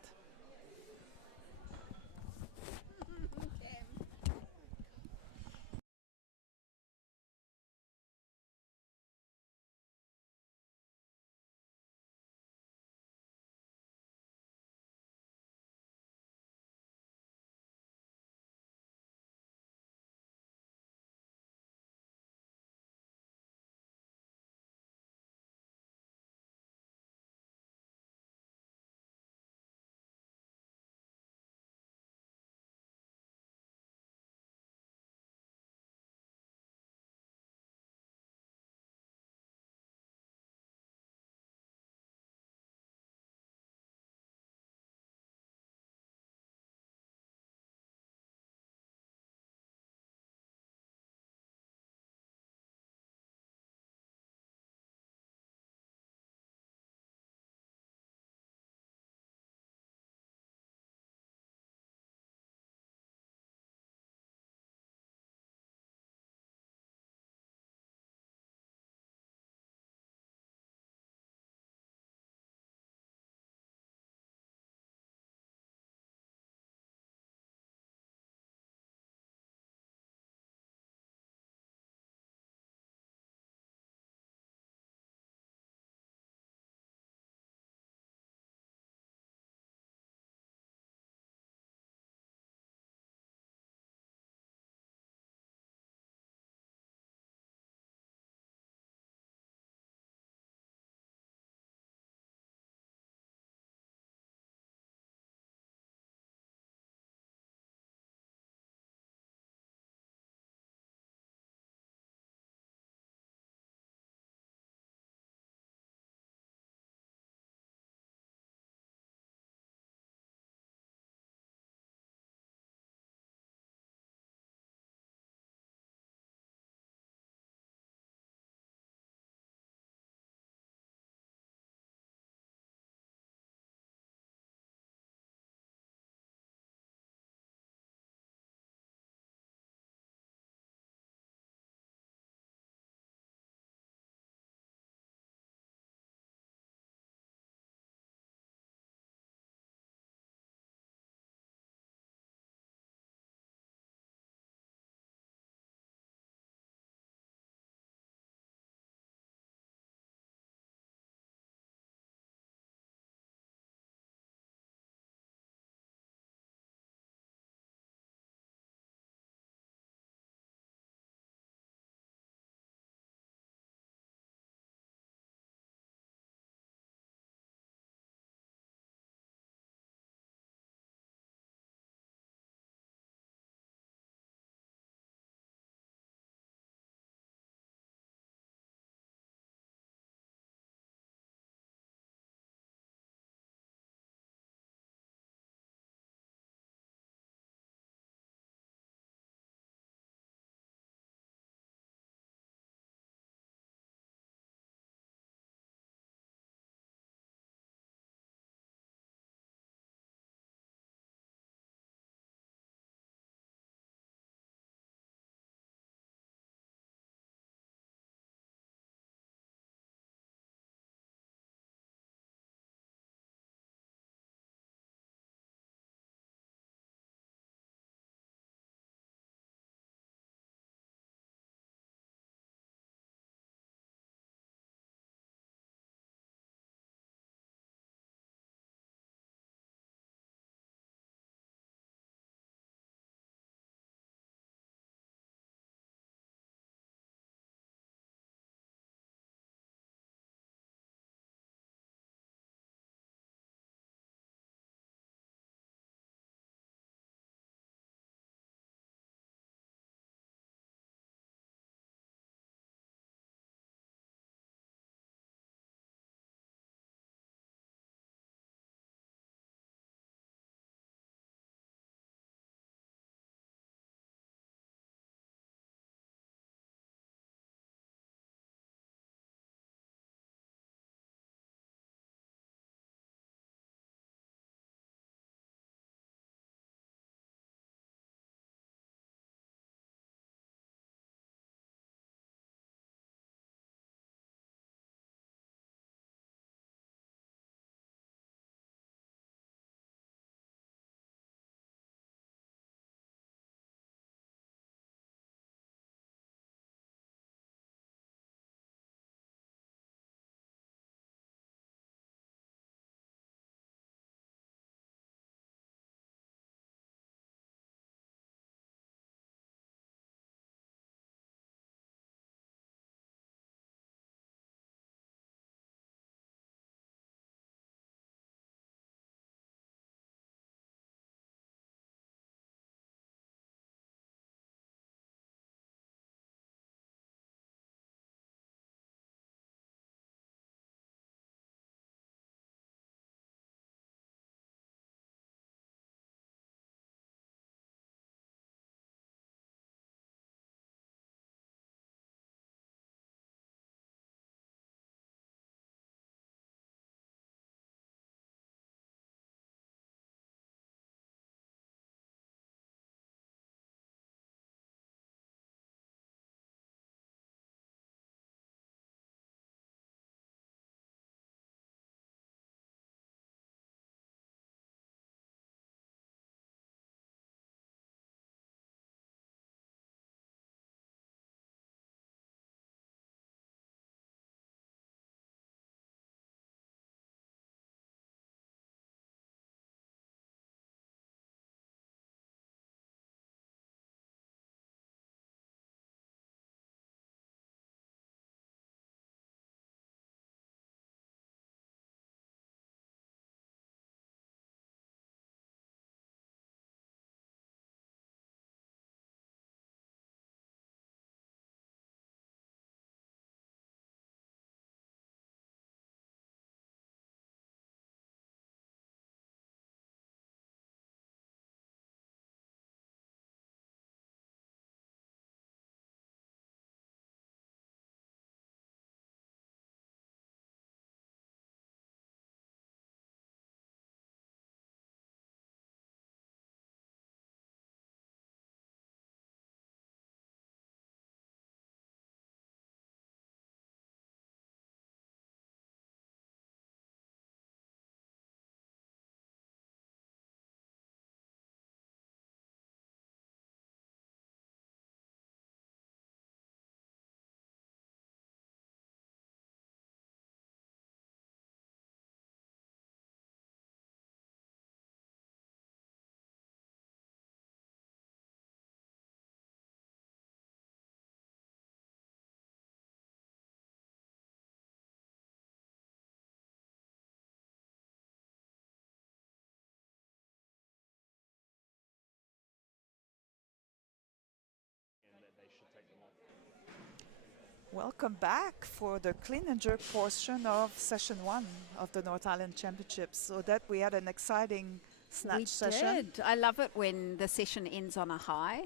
Welcome back for the clean and jerk portion of session 1 of the North Island Championships. So that we had an exciting snatch session. We did. I love it when the session ends on a high.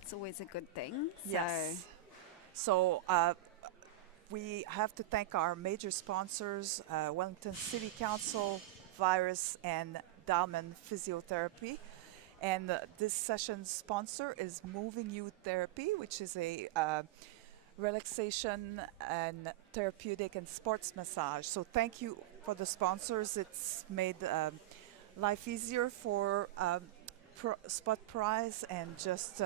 It's always a good thing. Yes. So we have to thank our major sponsors, Wellington City Council, Virus, and Dalman Physiotherapy. And this session's sponsor is Moving You Therapy, which is a relaxation and therapeutic and sports massage. So thank you for the sponsors. It's made life easier for Spot Prize, and just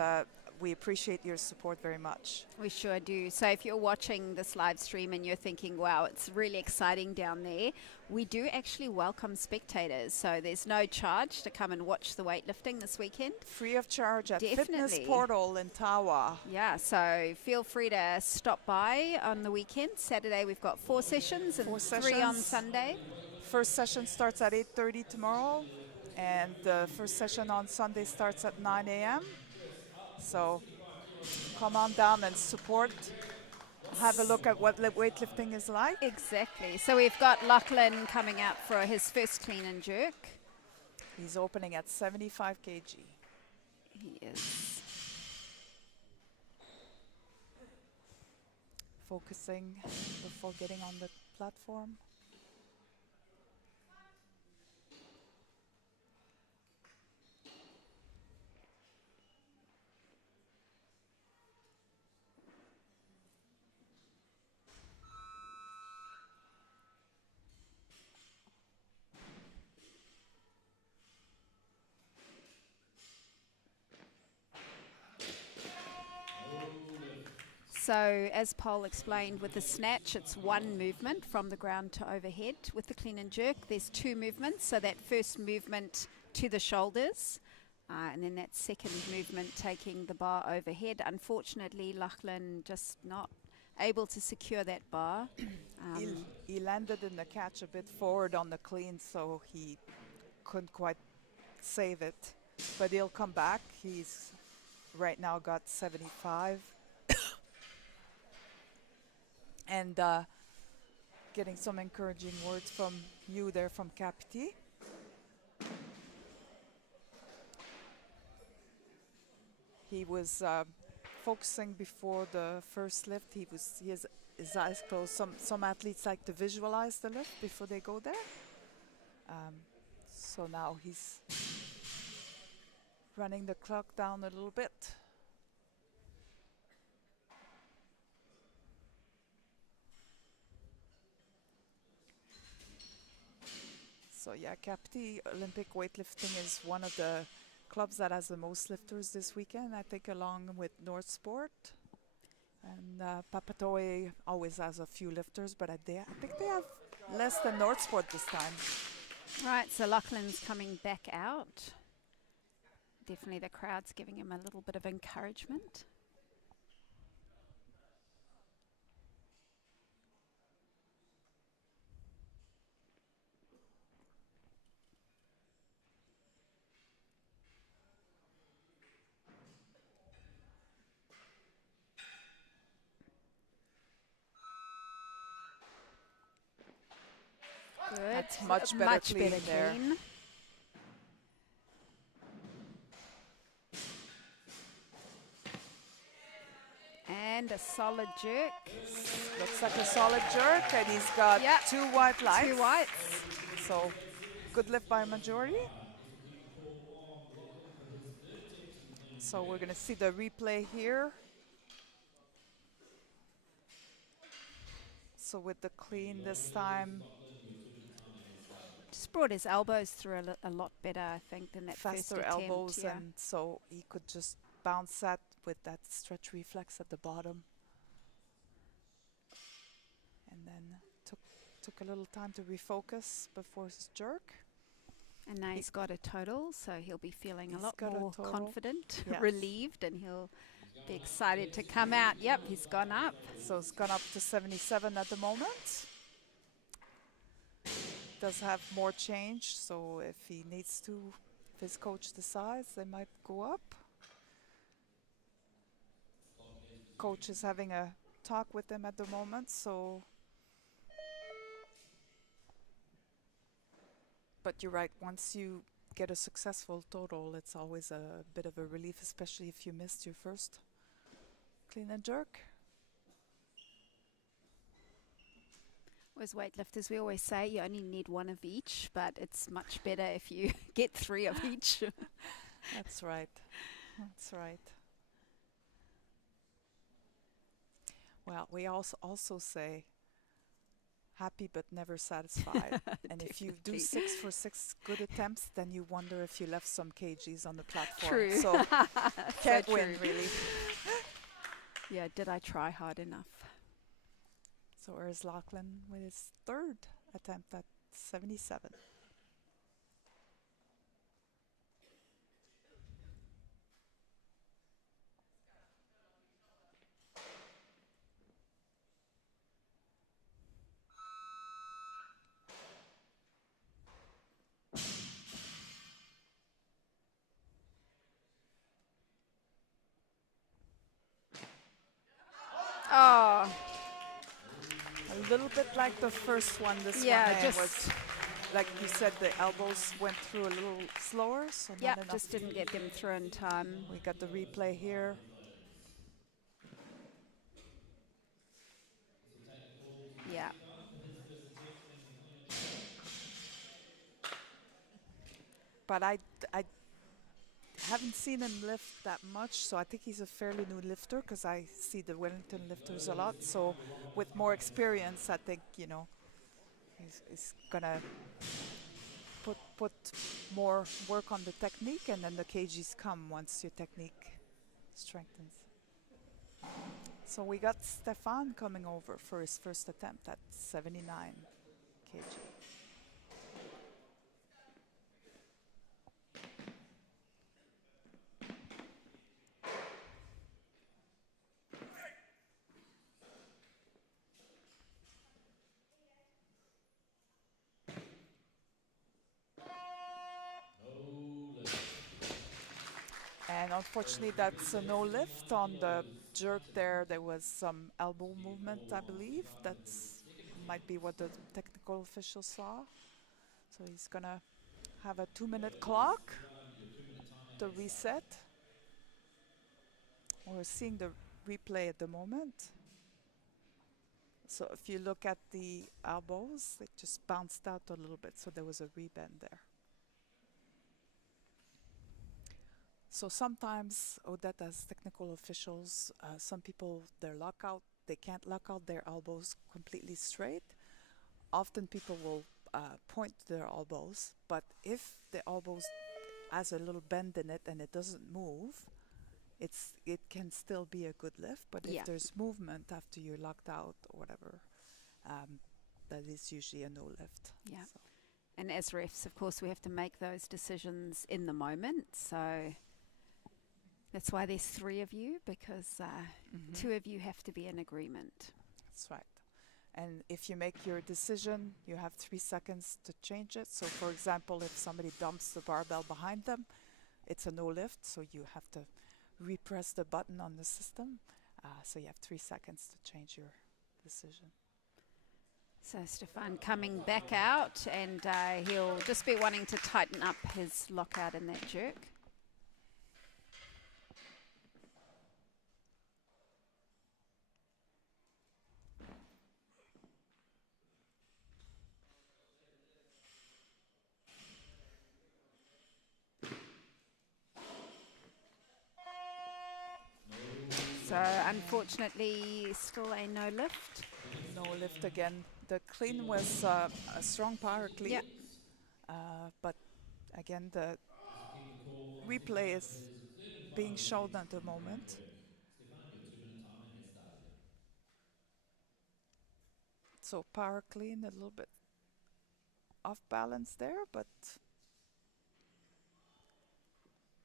we appreciate your support very much. We sure do. So if you're watching this live stream and you're thinking, wow, it's really exciting down there, we do actually welcome spectators. So there's no charge to come and watch the weightlifting this weekend. Free of charge at Definitely. Fitness Portal in Tawa. Yeah, so feel free to stop by on the weekend. Saturday we've got 4 sessions and 3 on Sunday. First session starts at 8:30 tomorrow, and the first session on Sunday starts at 9 a.m. So come on down and support. Have a look at what weightlifting is like. Exactly. So we've got Lachlan coming out for his first clean and jerk. He's opening at 75 kg. He is. Focusing before getting on the platform. So as Paul explained, with the snatch, it's one movement from the ground to overhead. With the clean and jerk, there's 2 movements. So that first movement to the shoulders, and then that second movement taking the bar overhead. Unfortunately, Lachlan just not able to secure that bar. He landed in the catch a bit forward on the clean, so he couldn't quite save it. But he'll come back. He's right now got 75. And getting some encouraging words from you there from Capiti. He was focusing before the first lift. He has his eyes closed. Some athletes like to visualize the lift before they go there. So now he's running the clock down a little bit. So yeah, Capti Olympic Weightlifting is one of the clubs that has the most lifters this weekend, I think, along with North Sport. And Papatoe always has a few lifters, but I think they have less than North Sport this time. Right, so Lachlan's coming back out. Definitely the crowd's giving him a little bit of encouragement. Good. That's much better clean there. And a solid jerk. Looks like a solid jerk, and he's got 2 white lights. 2 whites. So good lift by majority. So we're going to see the replay here. So with the clean this time. Just brought his elbows through a lot better, I think, than that first Faster attempt. elbows, Yeah. and so he could just bounce that with that stretch reflex at the bottom. And then took a little time to refocus before his jerk. And now he's got a total, so he'll be feeling a He's lot got a more total. confident, Yes. relieved, and he'll be excited to come out. Yep, he's gone up. So it's gone up to 77 at the moment. Does have more change, so if he needs to, if his coach decides, they might go up. Coach is having a talk with him at the moment, so. But you're right, once you get a successful total, it's always a bit of a relief, especially if you missed your first clean and jerk. As weightlifters, we always say you only need one of each, but it's much better if you get 3 of each. That's right. That's right. Well, we also say happy but never satisfied. And if you do 6 for 6 good attempts, then you wonder if you left some kgs on the platform. True. So can't So win, true. really. Yeah, did I try hard enough? So here's Lachlan with his 3rd attempt at 77. Oh, A little bit like the first one, this yeah, one just was, like you said, the elbows went through a little slower, so yeah, not enough. just didn't get them through in time. We got the replay here. This will take the call to Yeah. Stefan for his first attempt in the clean and jerk. But I haven't seen him lift that much, so I think he's a fairly new lifter because I see the Wellington lifters a lot. So with more experience, I think, you know, he's gonna put more work on the technique, and then the kgs come once your technique strengthens. So we got Stefan coming over for his first attempt at 79 kg. No lift. And unfortunately, that's a no lift. On the jerk there was some elbow movement, I believe. That's might be what the technical official saw. So he's gonna have a 2-minute clock to reset. We're seeing the replay at the moment. So if you look at the elbows, it just bounced out a little bit, so there was a rebend there. So sometimes Odette, as technical officials, some people, their lockout, they can't lock out their elbows completely straight. Often people will point to their elbows, but if the elbows has a little bend in it and it doesn't move, it can still be a good lift. But Yeah. if there's movement after you're locked out or whatever, that is usually a no lift. Yeah. So. And as refs, of course, we have to make those decisions in the moment. So that's why there's 3 of you, because 2 of you have to be in agreement. That's right. And if you make your decision, you have 3 seconds to change it. So for example, if somebody dumps the barbell behind them, it's a no lift. So you have to repress the button on the system. So you have 3 seconds to change your decision. So Stefan coming back out, and he'll just be wanting to tighten up his lockout in that jerk. So unfortunately, still a no lift. No lift again. The clean was a strong power clean. Yeah. But again, the This will keep the call from replay Stefan is for his 3rd and being final shown attempt at the in the clean and moment. jerk. Stefan, your 2-minute timer has started. So power clean, a little bit off balance there, but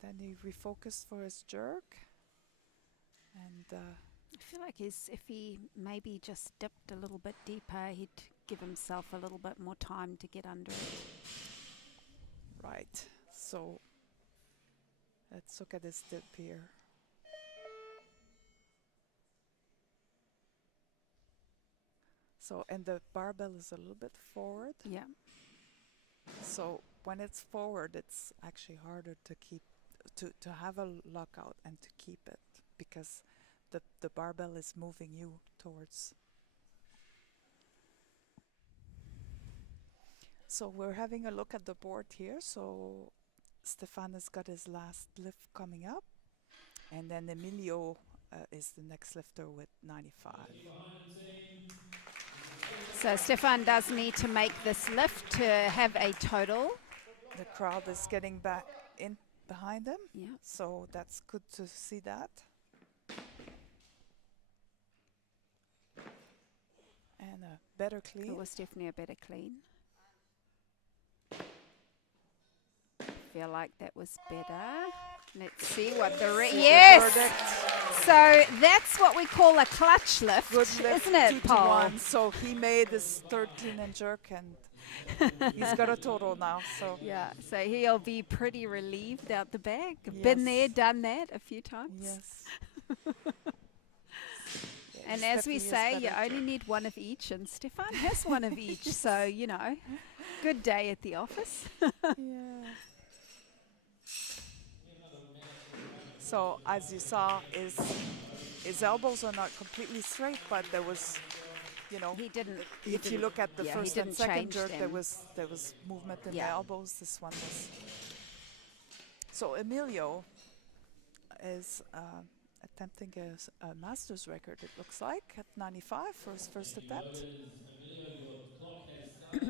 then he refocused for his jerk. And I feel like if he maybe just dipped a little bit deeper, he'd give himself a little bit more time to get under it. right, so let's look at this dip here. So, and the barbell is a little bit forward. Yeah. So when it's forward, it's actually harder to keep, to have a lockout and to keep it, because the barbell is moving you towards. So we're having a look at the board here. So Stefan has got his last lift coming up, and then Emilio is the next lifter with 95. So Stefan does need to make this lift to have a total. The crowd is getting back in behind him, Yeah. so that's good to see that. And a better clean. It was definitely a better clean. Feel like that was better. Let's see what the See the yes. verdict. So that's what we call a clutch lift, Good lift, isn't it, 2 to Paul? 1. So he made his third clean and jerk, and he's got a total now. So Yeah, so he'll be pretty relieved out the back. Been there, Yes. done that a few times. yes. And Yes, as we definitely is say, you better only jerk. need one of each, and Stefan has one of each. So, you know, good day at the office. Yeah. So as you saw, his elbows are not completely straight, but there was, you know, He didn't. if you look at the yeah, first he and didn't second change jerk, there them. was movement in the Yeah. elbows. This one was. So Emilio is attempting a master's record. It looks like at 95 for his first attempt.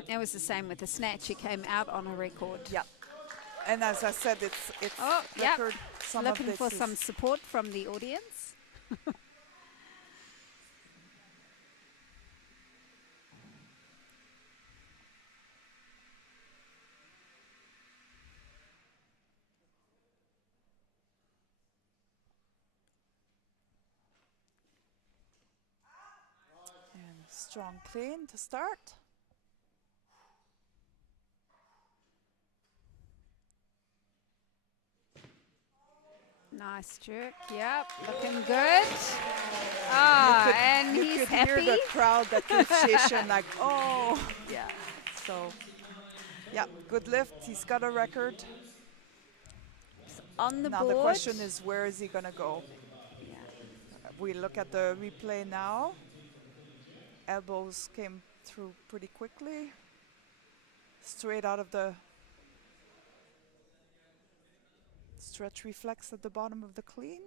It was the same with the snatch. He came out on a record. Yeah. And as I said, it's Oh, yep. record. Some Looking of for this some is support from the audience. and strong clean to start. Nice jerk. Yep, looking good. Ah, and You he's could happy. hear the crowd, that appreciation, like, oh. Yeah. So, yeah, good lift. He's got a record. On the Now board. the question is, where is he going to go? Yeah. We look at the replay now. Elbows came through pretty quickly. Straight out of the stretch reflex at the bottom of the clean.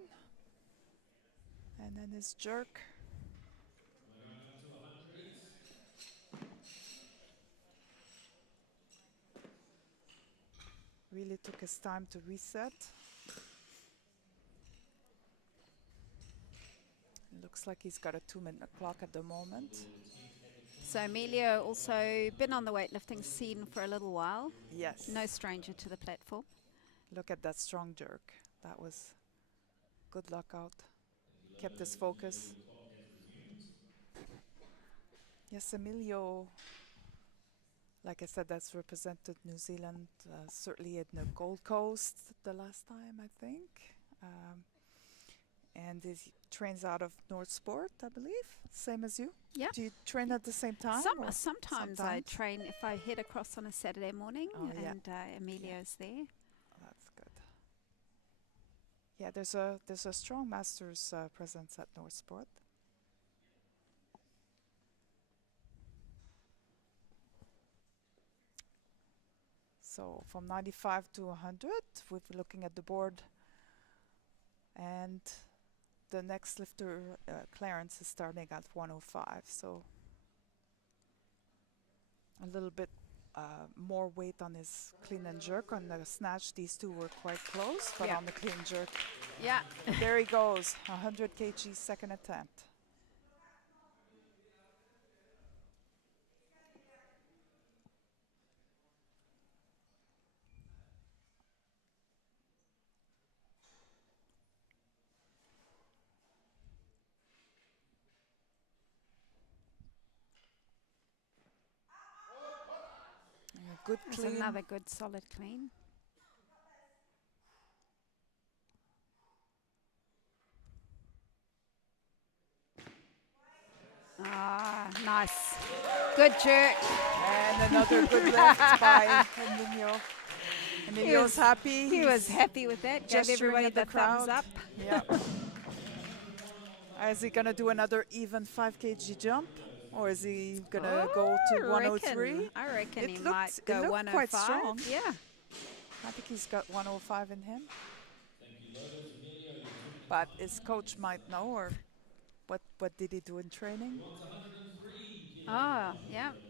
And then his jerk. Really took his time to reset. It looks like he's got a 2-minute clock at the moment. So Emilio also been on the weightlifting scene for a little while. Yes. No stranger to the platform. Look at that strong jerk. That was good lockout. Kept his focus. Yes, Emilio, like I said, that's represented New Zealand, certainly in the Gold Coast the last time, I think. And he trains out of North Sport, I believe, same as you. Yeah. Do you train at the same time? or Sometimes I train if I head across on a Saturday morning, Oh, yeah. and Emilio's there. Oh, that's good. Yeah, there's a strong masters presence at North Sport. So from 95 to 100, we're looking at the board, and the next lifter, Clarence, is starting at 105. So a little bit more weight on his clean and jerk. On the snatch, these two were quite close, but Yeah. on the clean jerk, Yeah. there he goes, 100 kg second attempt. And a good There's clean. another good solid clean. Ah, nice. Good jerk. And another good lift by Emilio. Emilio's was- happy. He was He's happy with that. Gave gesturing everybody at the the thumbs crowd. up. Yeah. Is he gonna do another even 5 kg jump, or is he gonna go to 103? I reckon It he looked- might it go looked 105. quite strong. Yeah. I think he's got 105 in him. Thank you, loaders. Emilio, your 20 But his coach might know, or what did he do in training? wants 103 kilos. Oh, yeah. Loaders.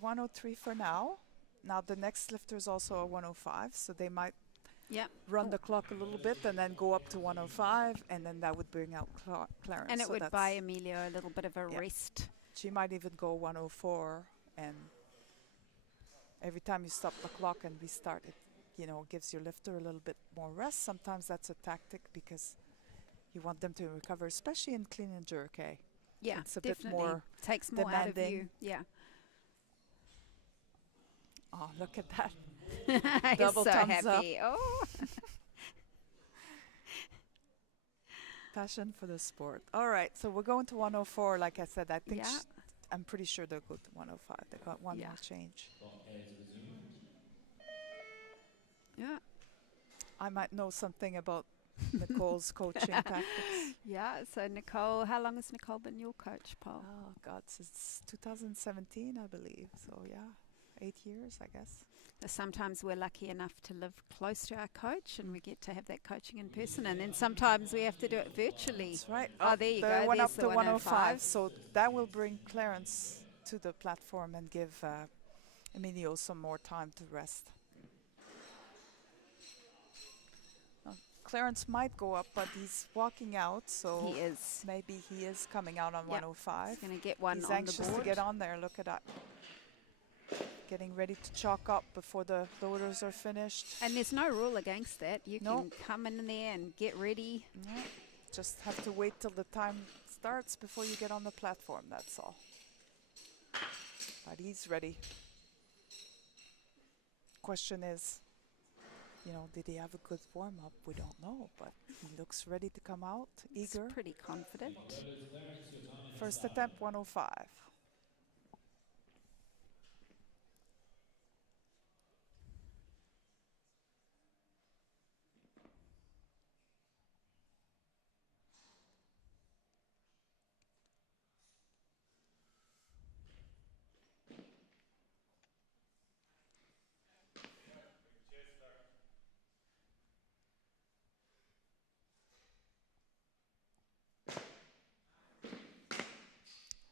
103 for now. Now the next lifter is also a 105, so they might Yeah. run the clock a little bit and then go up to 105, and then that would bring out Clarence. And it So would that's- buy Emilio a little bit of a Yeah. rest. She might even go 104, and every time you stop the clock and restart it, gives your lifter a little bit more rest. Sometimes that's a tactic because you want them to recover, especially in clean and jerk. Yeah, It's a bit definitely. more Takes more out of you. demanding. Yeah. Oh, look at that. He's Double so thumbs up. happy. Oh. Passion for the sport. All right, so we're going to 104. Like I said, I think Yeah. I'm pretty sure they'll go to 105. They got one Yeah. more change. Clock has resumed. Yeah. I might know something about Nicole's coaching tactics. Yeah. So Nicole, how long has Nicole been your coach, Paul? Oh God, since 2017, I believe. So yeah, 8 years, I guess. Sometimes we're lucky enough to live close to our coach and we get to have that coaching in person, and then sometimes we have to do it virtually. That's right. Oh, there you They go. went There's up the to 105, 105. so that will bring Clarence to the platform and give Emilio some more time to rest. Clarence might go up, but he's walking out, so He is. maybe he is coming out on Yep. 105. He's going to get one He's on the anxious board. to get on there. Look at that. Getting ready to chalk up before the loaders are finished. And there's no rule against that. You No. can come in there and get ready. Yeah. Just have to wait till the time starts before you get on the platform, that's all. But he's ready. Question is, did he have a good warm-up? We don't know, but he looks ready to come out, He's eager. pretty confident. Loaders, Clarence, your time has First started. attempt, 105.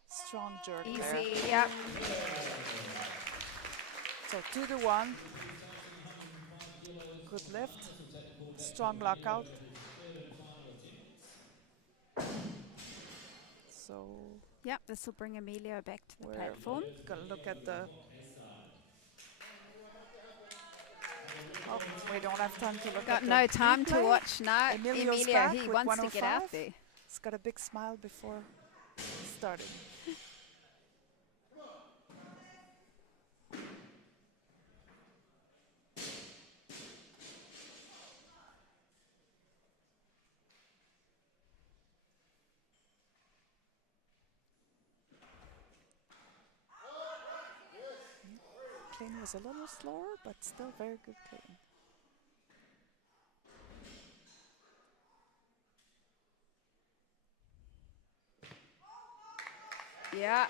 Strong jerk there. Easy. Yep. So 2-1. Good lift. Strong lockout. So Yep. This will bring Emilio back to the we're platform. gonna look at the. Oh, we don't have time to look Got at the no time to replay. watch. No, Emilio's Emilio, back he with wants to get out 105. there. He's got a big smile before starting. Clean was a little slower, but still very good clean. Yeah.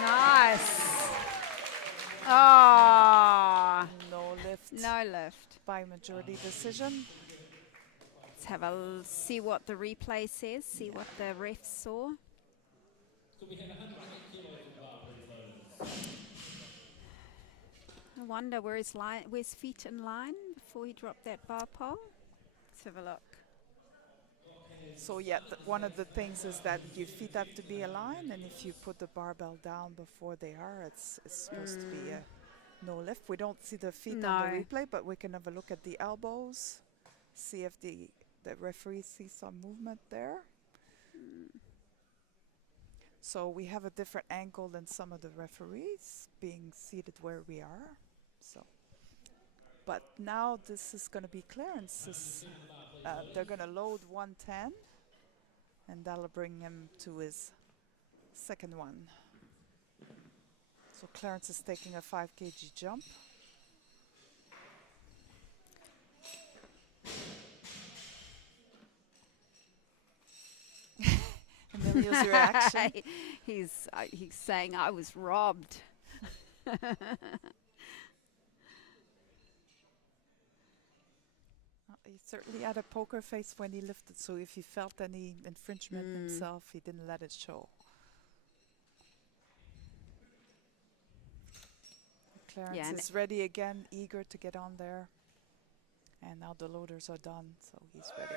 Nice. Oh, No lift no lift. by majority decision. Let's have a see what the replay says. See what the refs saw. So we had 108 kilos in the bar, please, loaders. I wonder where's feet in line before he dropped that bar pole. Let's have a look. So yeah, one of the things is that your feet have to be aligned, and if you put the barbell down before they are, it's supposed to be a no lift. We don't see the feet on No. the replay, but we can have a look at the elbows, see if the referee sees some movement there. So we have a different angle than some of the referees, being seated where we are. So, but now this is going to be clearances. They're going to load 110. and that'll bring him to his second one. So Clarence is taking a 5 kg jump. Emilio's reaction. He's saying I was robbed. He certainly had a poker face when he lifted, so if he felt any infringement himself, he didn't let it show. Clarence is ready again, eager to get on there. And now the loaders are done, so he's ready.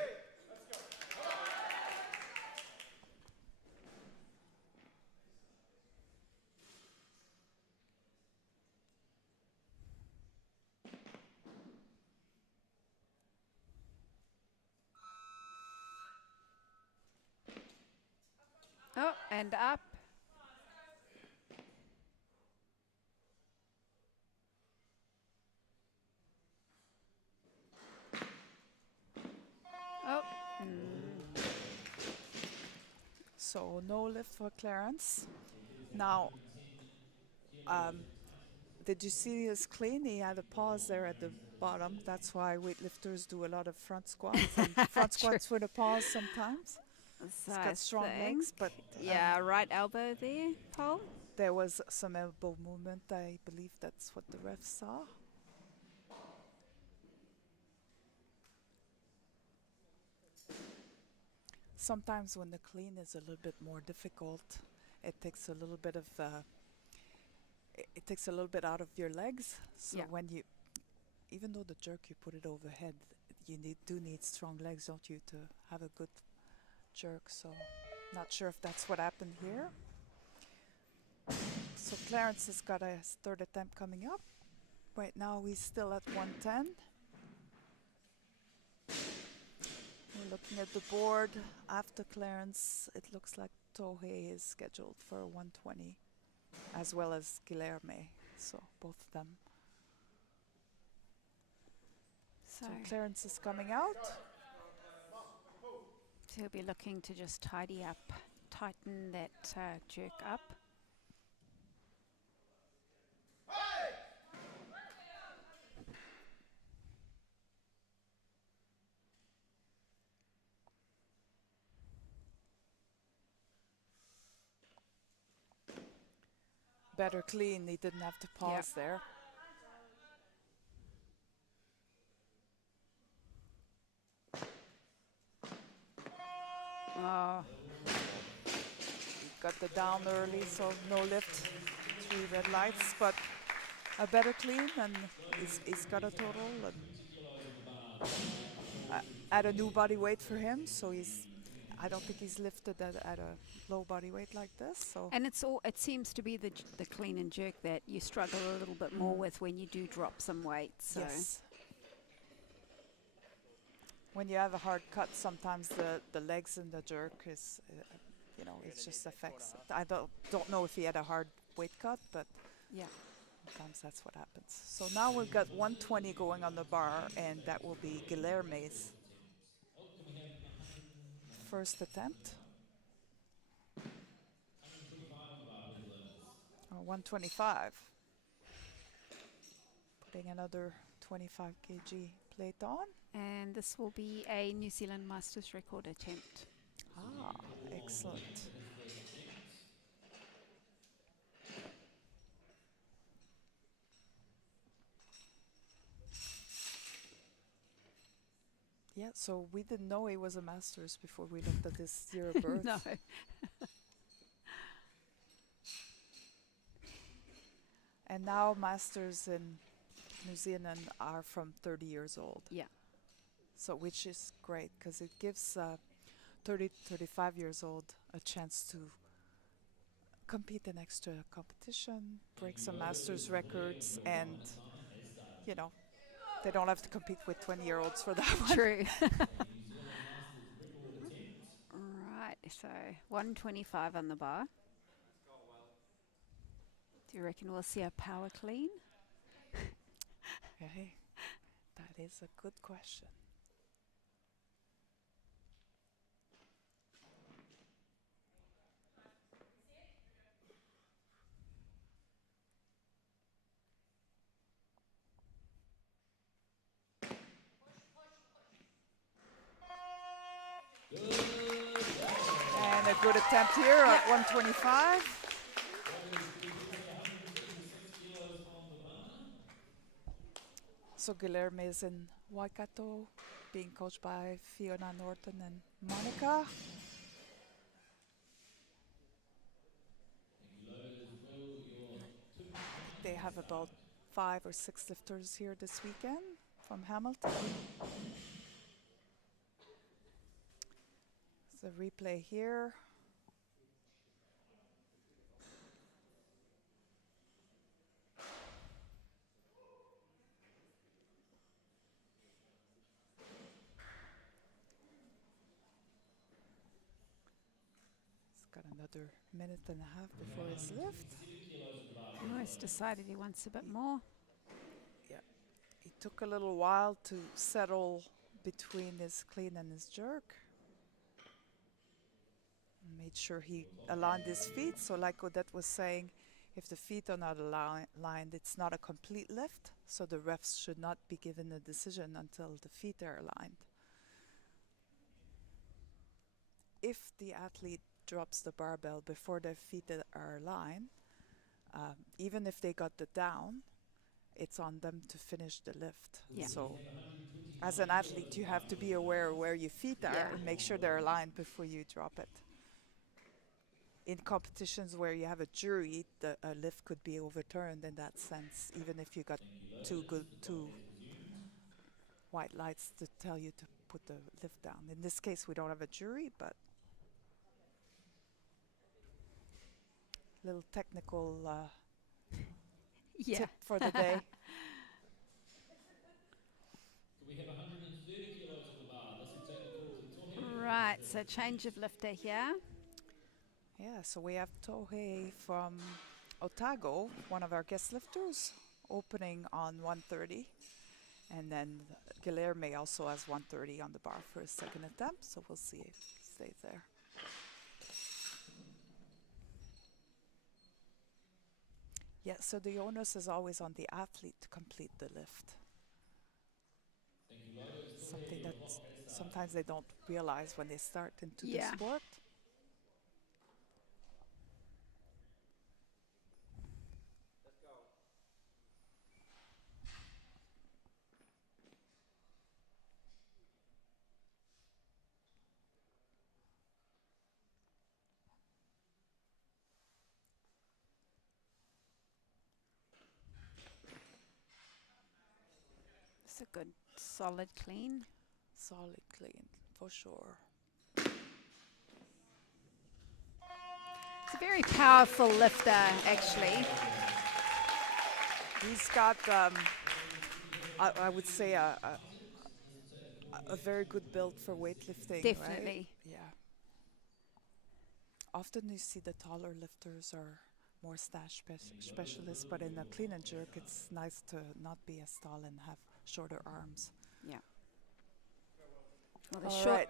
Oh, and up. Oh. So no lift for Clarence. Now, did you see his clean? He had a pause there at the bottom. That's why weightlifters do a lot of front squats and front squats with a pause sometimes. So He's got strong legs, but yeah, right elbow there, Paul. there was some elbow movement. I believe that's what the ref saw. Sometimes when the clean is a little bit more difficult, it takes a little bit of it takes a little bit out of your legs. So when you, even though the jerk you put it overhead, you do need strong legs, don't you, to have a good jerk. So not sure if that's what happened here. So Clarence has got a third attempt coming up. Right now he's still at 110. We're looking at the board. After Clarence, it looks like Tohei is scheduled for 120, as well as Guilherme. So both of them. So Clarence is coming out. So he'll be looking to just tidy up, tighten that jerk up. Better clean, he didn't have to pause there. Oh. He got the down early, so no lift, 3 red lights, but a better clean, and he's got a total and at a new body weight for him, so I don't think he's lifted at a low body weight like this. So And it seems to be the clean and jerk that you struggle a little bit more with when you do drop some weight. So. yes. When you have a hard cut, sometimes the legs and the jerk is, it just affects it. I don't know if he had a hard weight cut, but sometimes that's what happens. So now we've got 120 going on the bar, and that will be Guilherme's first attempt. Or 125. Putting another 25 kg plate on. And this will be a New Zealand Masters record attempt. Ah, excellent. Yeah, so we didn't know he was a Masters before we looked at his year of birth. No. And now Masters in New Zealand are from 30 years old. Yeah. So which is great because it gives 30, 35 years old a chance to compete in extra competition, break some Masters records, and, they don't have to compete with 20-year-olds for that one. True. Right, so 125 on the bar. Do you reckon we'll see a power clean? Okay, that is a good question. good attempt here at 125. So Guilherme is in Waikato, being coached by Fiona Norton and Monica. They have about 5 or 6 lifters here this weekend from Hamilton. It's a replay here. He's got another minute and a half before his lift. Oh, he's decided he wants a bit more. Yeah, he took a little while to settle between his clean and his jerk. Made sure he aligned his feet. So like Odette was saying, if the feet are not aligned, it's not a complete lift. So the refs should not be given a decision until the feet are aligned. If the athlete drops the barbell before their feet are aligned, even if they got the down, it's on them to finish the lift. Yeah. So as an athlete, you have to be aware where your feet are and make sure they're aligned before you drop it. In competitions where you have a jury, a lift could be overturned in that sense, even if you got two white lights to tell you to put the lift down. In this case, we don't have a jury, but little technical tip for the day. We have 130 kilos on the bar. This will take the call to Tohe. Right, so change of lifter here. Yeah, so we have Tohe from Otago, one of our guest lifters, opening on 130. And then Guilherme also has 130 on the bar for his second attempt, so we'll see if he stays there. Yeah, so the onus is always on the athlete to complete the lift. Something that sometimes they don't realize when they start into the sport. It's a good solid clean. Solid clean, for sure. It's a very powerful lifter, actually. He's got, I would say, a very good build for weightlifting. Definitely. Right? Yeah. Often you see the taller lifters are more snatch specialists, but in a clean and jerk, it's nice to not be as tall and have shorter arms. Yeah. Well,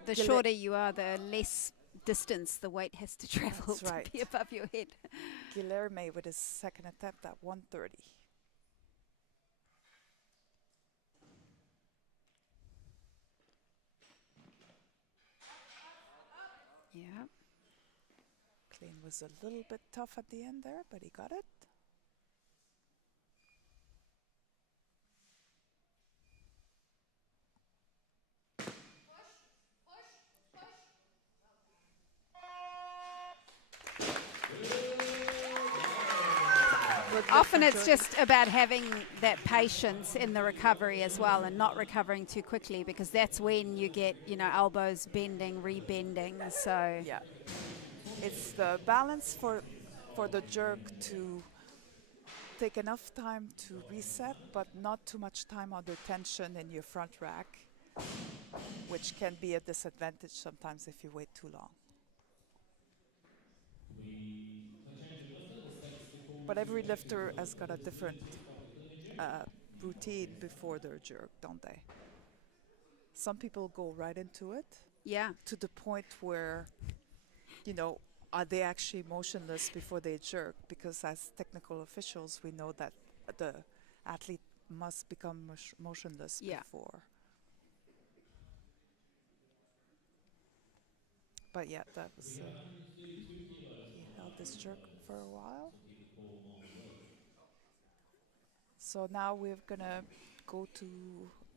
the shorter you are, the less distance the weight has to travel to be above your head. Guilherme with his second attempt at 130. Yeah. Clean was a little bit tough at the end there, but he got it. Often it's just about having that patience in the recovery as well and not recovering too quickly, because that's when you get, elbows bending, rebending. So yeah, it's the balance for the jerk to take enough time to reset, but not too much time under tension in your front rack, which can be a disadvantage sometimes if you wait too long. But every lifter has got a different routine before their jerk, don't they? Some people go right into it. Yeah. To the point where, are they actually motionless before they jerk? Because as technical officials, we know that the athlete must become motionless before. But yeah, that was this jerk for a while. So now we're gonna go to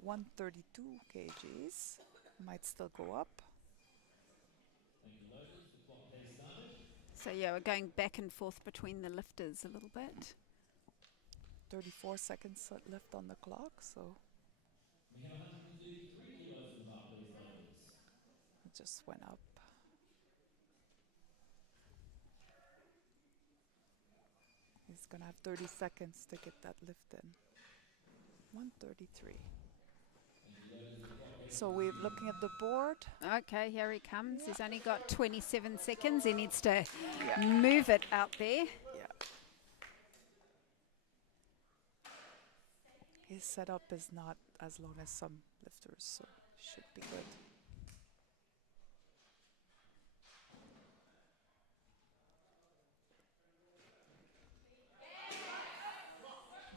132 kgs. Might still go up. So yeah, we're going back and forth between the lifters a little bit. 34 seconds left on the clock, so We have 133 kilos in the bar, please, loaders. it just went up. He's gonna have 30 seconds to get that lift in. 133. So we're looking at the board. Okay, here he comes. He's only got 27 seconds. He needs to move it out there. Yeah. His setup is not as long as some lifters, so should be good.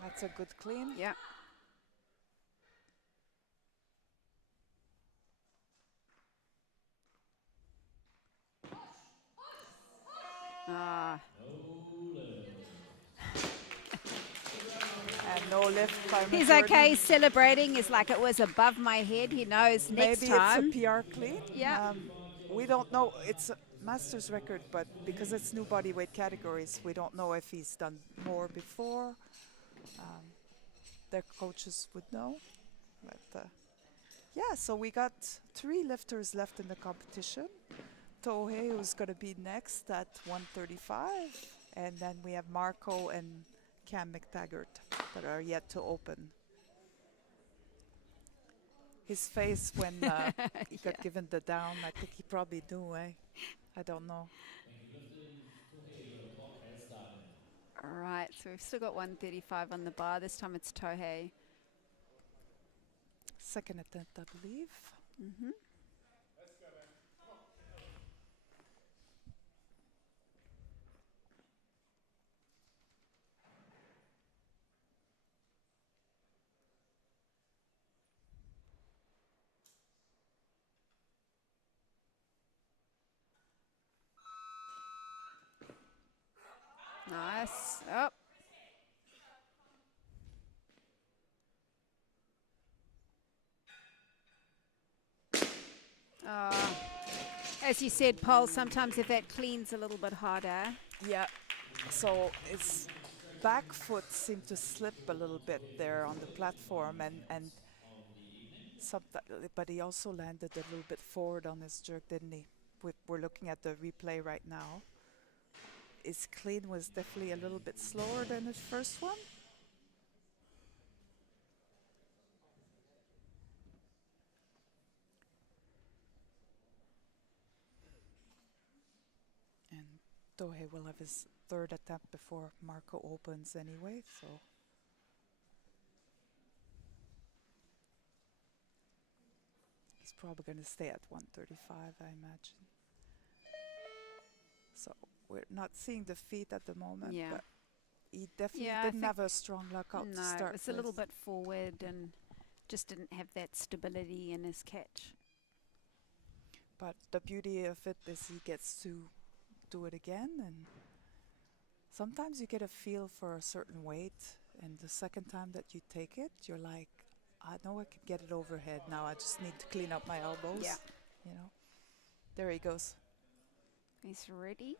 That's a good clean. Yeah. Ah. And no lift by He's Jordan. okay, he's celebrating. He's like, it was above my head. He knows next Maybe time. it's a PR clean. Yeah. We don't know. It's a master's record, but because it's new body weight categories, we don't know if he's done more before. Their coaches would know. But yeah, so we got 3 lifters left in the competition. Tohei, who's going to be next at 135. And then we have Marco and Cam McTaggart that are yet to open. His face when he got given the down, I think he probably knew, eh? I don't know. All right, so we've still got 135 on the bar. This time it's Tohei. Second attempt, I believe. Mm-hmm. Nice. Up. As you said, Paul, sometimes if that cleans a little bit harder. Yeah, so his back foot seemed to slip a little bit there on the platform, and but he also landed a little bit forward on his jerk, didn't he? We're looking at the replay right now. His clean was definitely a little bit slower than his first one. And Tohei will have his third attempt before Marco opens anyway, so. He's probably going to stay at 135, I imagine. So we're not seeing the feet at the moment, Yeah. but he definitely Yeah, I didn't think have a strong lockout to No, start it's a little with. bit forward and just didn't have that stability in his catch. But the beauty of it is he gets to do it again, and sometimes you get a feel for a certain weight, and the second time that you take it, you're like, I know I can get it overhead now. I just need to clean up my elbows. Yeah. You know. There he goes. He's ready.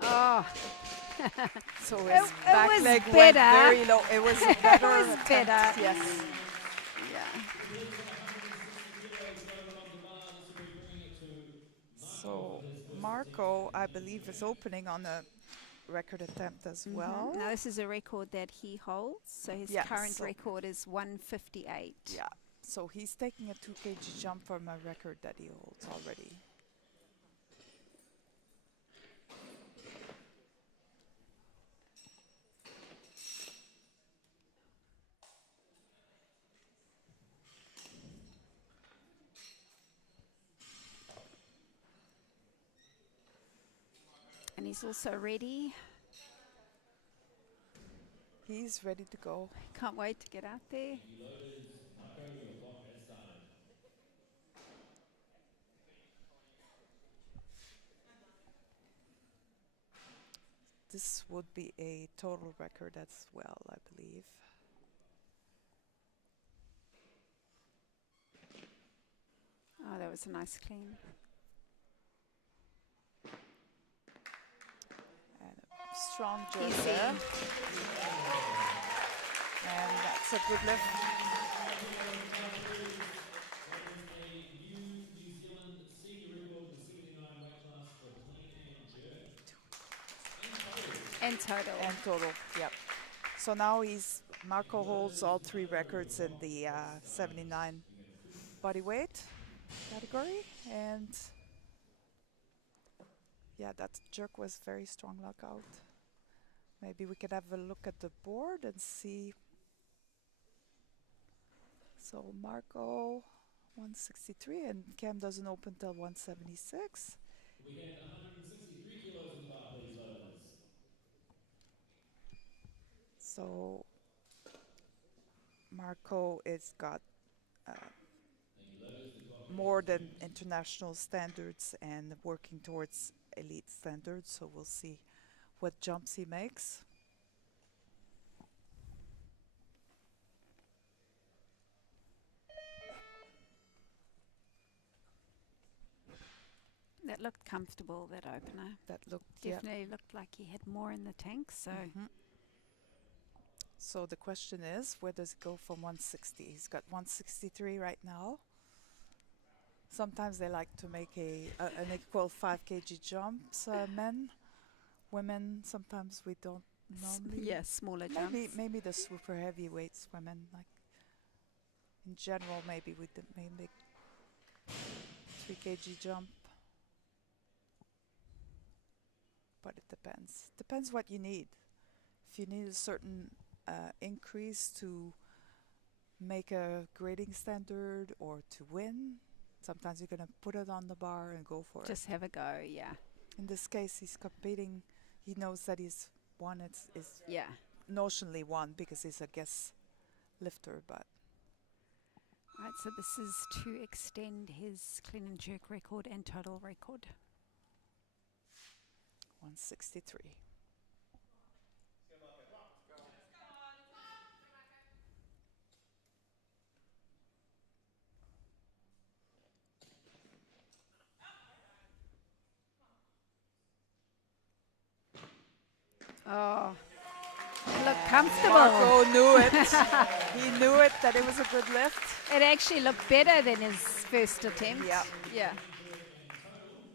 Oh, So his It back was leg went better. very low. It was a better was attempt, better. yes. yeah. So Marco, I believe, is opening on a record attempt as well. Now this is a record that he holds. So his Yeah, current so- record is 158. Yeah. So he's taking a 2 kg jump from a record that he holds already. He's also ready. He's ready to go. Can't wait to get out there. Thank you, loaders. Marco, your clock has started. This would be a total record as well, I believe. Oh, that was a nice clean. And a strong jerk Easy. there. And that's a good lift. A new New Zealand senior record in the 79 weight class for clean and jerk. And total. And total, yep. So now Marco holds all three records in the 79 body weight category. And yeah, that jerk was very strong lockout. Maybe we could have a look at the board and see. So Marco 163 and Cam doesn't open till 176. We had 163 kilos in the bar, please, loaders. So Marco is got more than international standards and working towards elite standards. So we'll see what jumps he makes. That looked comfortable, that opener. That looked Definitely looked like he had more in the tank, so So the question is, where does it go from 160? He's got 163 right now. Sometimes they like to make an equal 5 kg jumps, men. Women, sometimes we don't normally. yeah, smaller jumps. Maybe the super heavyweights, women, like in general, maybe we may make 3 kg jump. But it depends. Depends what you need. If you need a certain increase to make a grading standard or to win, sometimes you're going to put it on the bar and go for it. Just have a go, yeah. In this case, he's competing. He knows that he's won. It's Yeah. notionally won because he's a guest lifter, but Right, so this is to extend his clean and jerk record and total record. 163. Oh, looked comfortable. Marco knew it. He knew it, that it was a good lift. It actually looked better than his first attempt. Yeah. Yeah.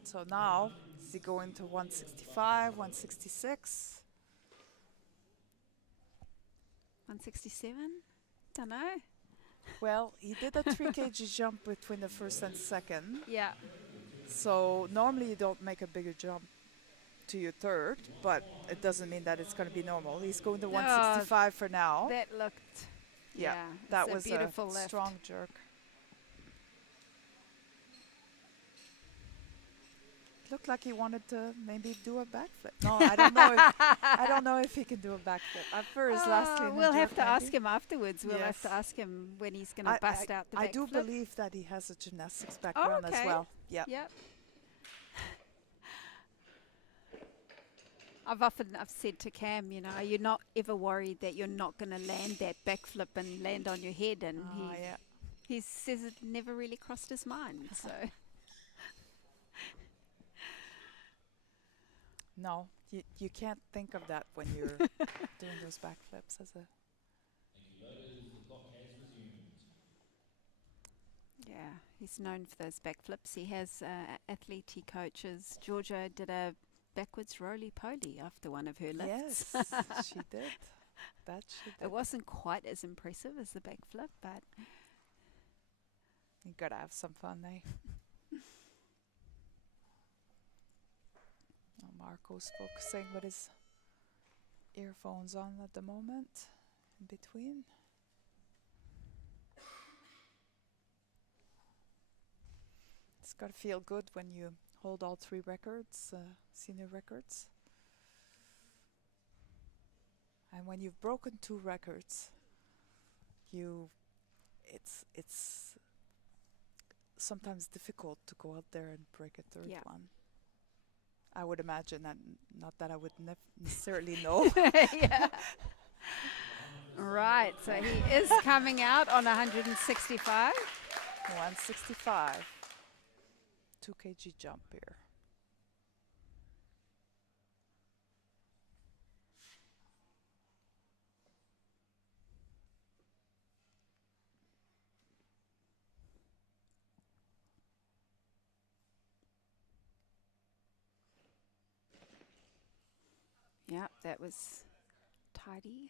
So now, is he going to 165, 166? 167? Don't know. Well, he did a 3 kg jump between the first and second. Yeah. So normally you don't make a bigger jump to your third, but it doesn't mean that it's going to be normal. He's going to 165 for now. That looked, Yeah, it's that a was beautiful a lift. strong jerk. Looked like he wanted to maybe do a backflip. No, I don't know. I don't know if he can do a backflip. For his last clean and we'll have jerk, to ask maybe. him afterwards. We'll have Yes. to ask him when he's going to bust out the backflip. I do believe that he has a gymnastics background as okay. well. Yeah. Yep. I've said to Cam, you know, you're not ever worried that you're not going to land that backflip and land on your head, and Yeah. he says it never really crossed his mind. So No, you can't think of that when you're doing those backflips as a. Thank you, loaders. The clock has resumed. yeah, he's known for those backflips. He has athlete he coaches. Georgia did a backwards roly-poly after one of her lifts. Yes, she did. That she did. It wasn't quite as impressive as the backflip, but You gotta have some fun, eh? Marco's focusing with his earphones on at the moment, in between. It's gotta feel good when you hold all 3 records, senior records. And when you've broken 2 records, it's sometimes difficult to go out there and break a 3rd Yeah. one. I would imagine, and not that I would necessarily know. Yeah. Right, so he is coming out on 165. 165. 2 kg jump here. Yeah, that was tidy.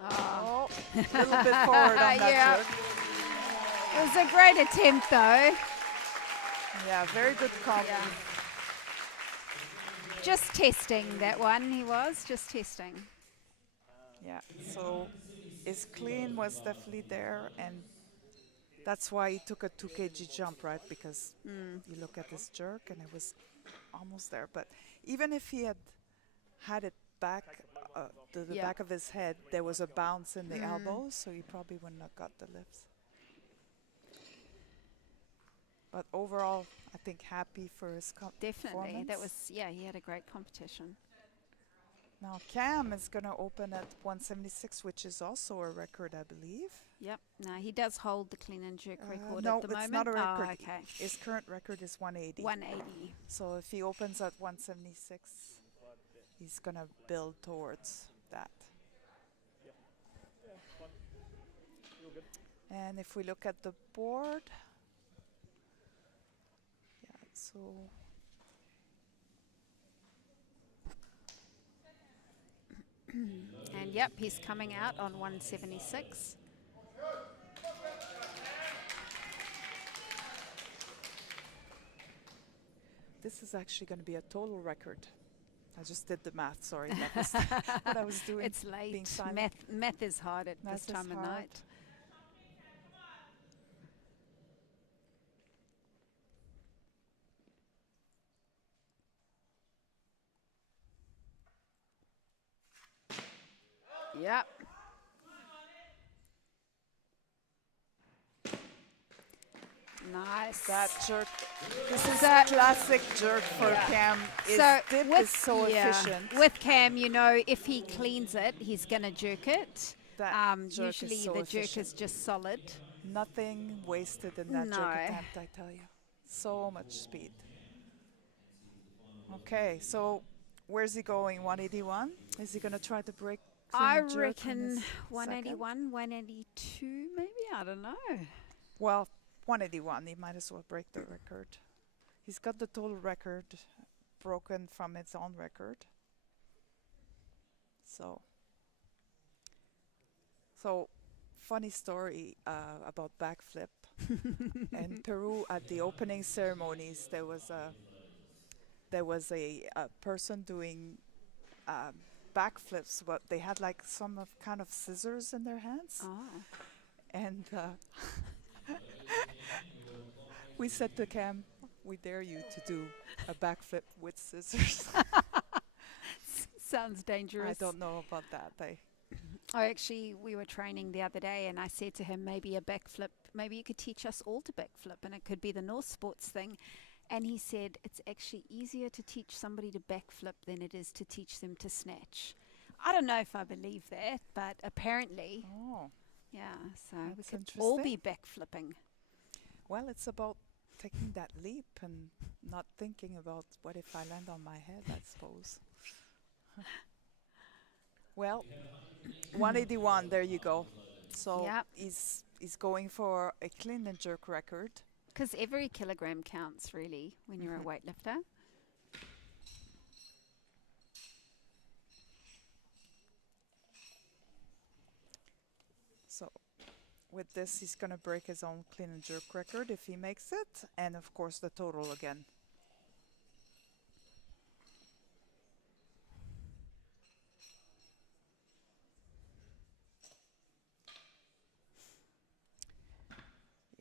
Oh, a little bit forward on that Yeah. jerk. It was a great attempt, though. Yeah, very good combo. Yeah. Just testing that one, he was just testing. Yeah, so his clean was definitely there, and that's why he took a 2 kg jump, right? Because you look at this jerk, and it was almost there. But even if he had it back to the Yeah. back of his head, there was a bounce in the elbows, so he probably wouldn't have got the lifts. But overall, I think happy for his Definitely, that performance. was, yeah, he had a great competition. Now Cam is going to open at 176, which is also a record, I believe. Yep, no, he does hold the clean and jerk record No, at the moment. it's not a record. Oh, okay. His current record is 180. 180. So if he opens at 176, he's going to build towards that. And if we look at the board, yeah, so And yep, he's coming out on 176. this is actually going to be a total record. I just did the math, sorry. That was what I was doing. It's being late. silent. Math is hard at Math this is time of hard. night. Yep. Nice. That jerk, this is So- a classic jerk for Yeah. Cam. His So dip with- is so yeah, efficient. With Cam, you know, if he cleans it, he's going to jerk it. That jerk is Usually so the jerk efficient. is just solid. Nothing wasted in that jerk No. attempt, I tell you. So much speed. Okay, so where's he going? 181? Is he going to try to break clean I and jerk in reckon his second? 181, 182 maybe, I don't know. Well, 181, he might as well break the record. He's got the total record broken from his own record. So funny story about backflip. In Peru, at the opening ceremonies, there was a person doing backflips, but they had like some of kind of scissors in their hands, Oh. and we said to Cam, "We dare you to do a backflip with scissors." Sounds dangerous. I don't know about that. We were training the other day and I said to him, maybe a backflip, maybe you could teach us all to backflip and it could be the North Sports thing. And he said, it's actually easier to teach somebody to backflip than it is to teach them to snatch. I don't know if I believe that, but apparently, Oh, yeah, so we That's could all be interesting. backflipping. well, it's about taking that leap and not thinking about what if I land on my head, I suppose. Well, 181, there you go. So Yep. he's going for a clean and jerk record. Because every kilogram counts, really, when you're a weightlifter. So with this, he's going to break his own clean and jerk record if he makes it, and of course the total again.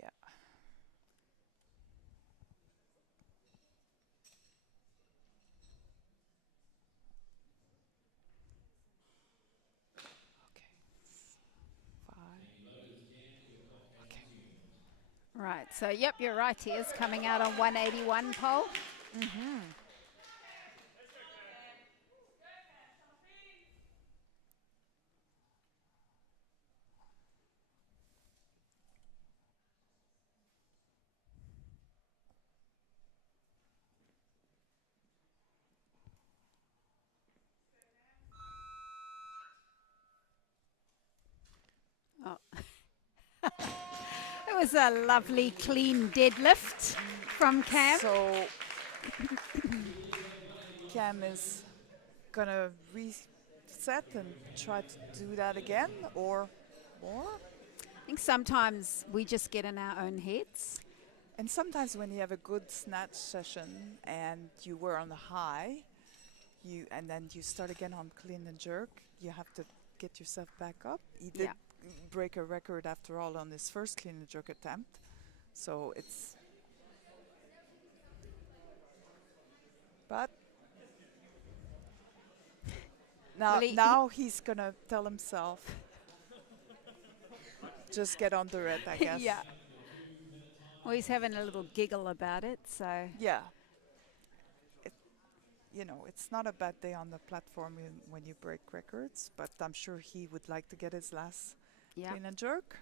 Yeah. right, so yep, you're right. He is coming out on 181 pole. Oh. It was a lovely clean deadlift from Cam. So Cam is gonna reset and try to do that again or more. I think sometimes we just get in our own heads. And sometimes when you have a good snatch session and you were on the high, and then you start again on clean and jerk, you have to get yourself back up. He did break a record after all on his first clean and jerk attempt. So it's, but now he's gonna tell himself, just get under it, I guess. Yeah. Well, he's having a little giggle about it, so. Yeah. It's not a bad day on the platform when you break records, but I'm sure he would like to get his last clean and jerk.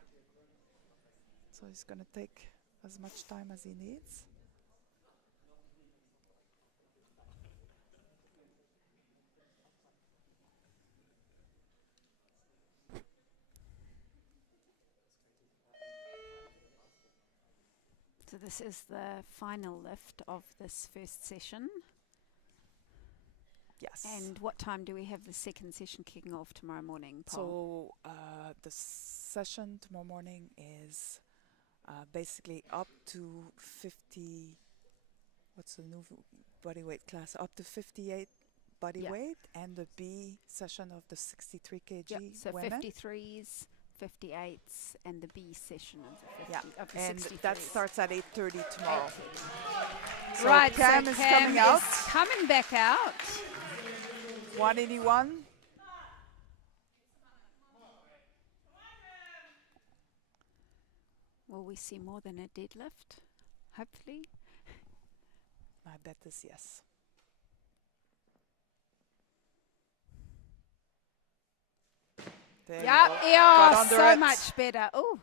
So he's going to take as much time as he needs. So this is the final lift of this first session. Yes. And what time do we have the second session kicking off tomorrow morning, Paul? So the session tomorrow morning is basically up to 50, what's the new body weight class? Up to 58 body weight, and the B session of the 63 kg so women. 53s, 58s, and the B session of the 50, of the and 63s. that starts at 8:30 tomorrow. 8:30. So Right, Cam so is Cam coming out. is coming back out. 181. Will we see more than a deadlift? Hopefully. My bet is yes. There you go. Got Yeah, under so it. much better. Oh.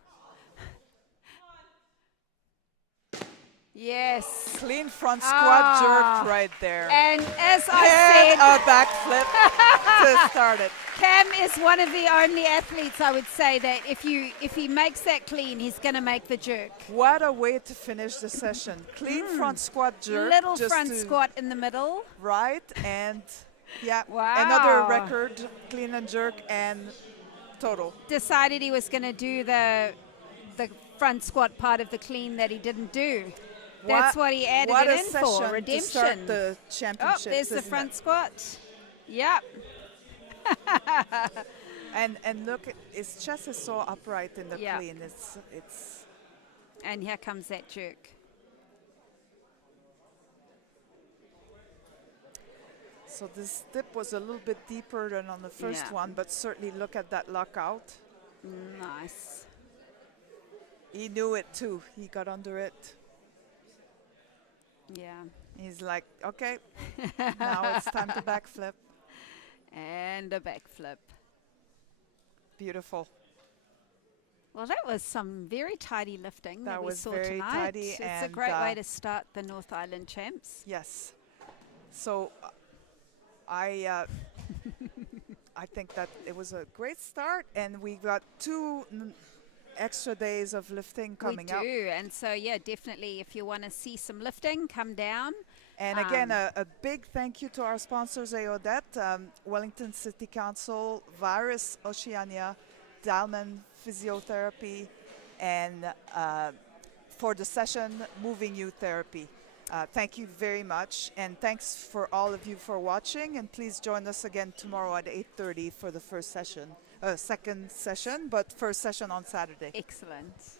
Yes. Clean front squat jerk right there. And as I And said, a backflip to start it. Cam is one of the only athletes, I would say, that if he makes that clean, he's going to make the jerk. What a way to finish the session. Clean front squat jerk. Little just front to squat in the middle. Right, and Wow. another record, clean and jerk, and total. Decided he was going to do the front squat part of the clean that he didn't do. That's what he added what it a in session for, redemption. To start the Oh, championships, there's the isn't front it? squat. Yep. And look, his chest is so upright in the Yeah. clean. It's And here comes that jerk. so this dip was a little bit deeper than on the first Yeah. one, but certainly look at that lockout. Nice. He knew it too. He got under it. Yeah. He's like, okay, now it's time to backflip. And a backflip. Beautiful. Well, that was some very tidy lifting that That we was saw very tonight. tidy, It's a and, great way to start the North Island Champs. Yes. So I think that it was a great start, and we got 2 extra days of lifting coming up. We do, and so yeah, definitely if you want to see some lifting, come down. And again, a big thank you to our sponsors, AODET, Wellington City Council, Virus Oceania, Dalman Physiotherapy, and for the session, Moving You Therapy. Thank you very much, and thanks for all of you for watching, and please join us again tomorrow at 8:30 for the first session, second session, but first session on Saturday. Excellent.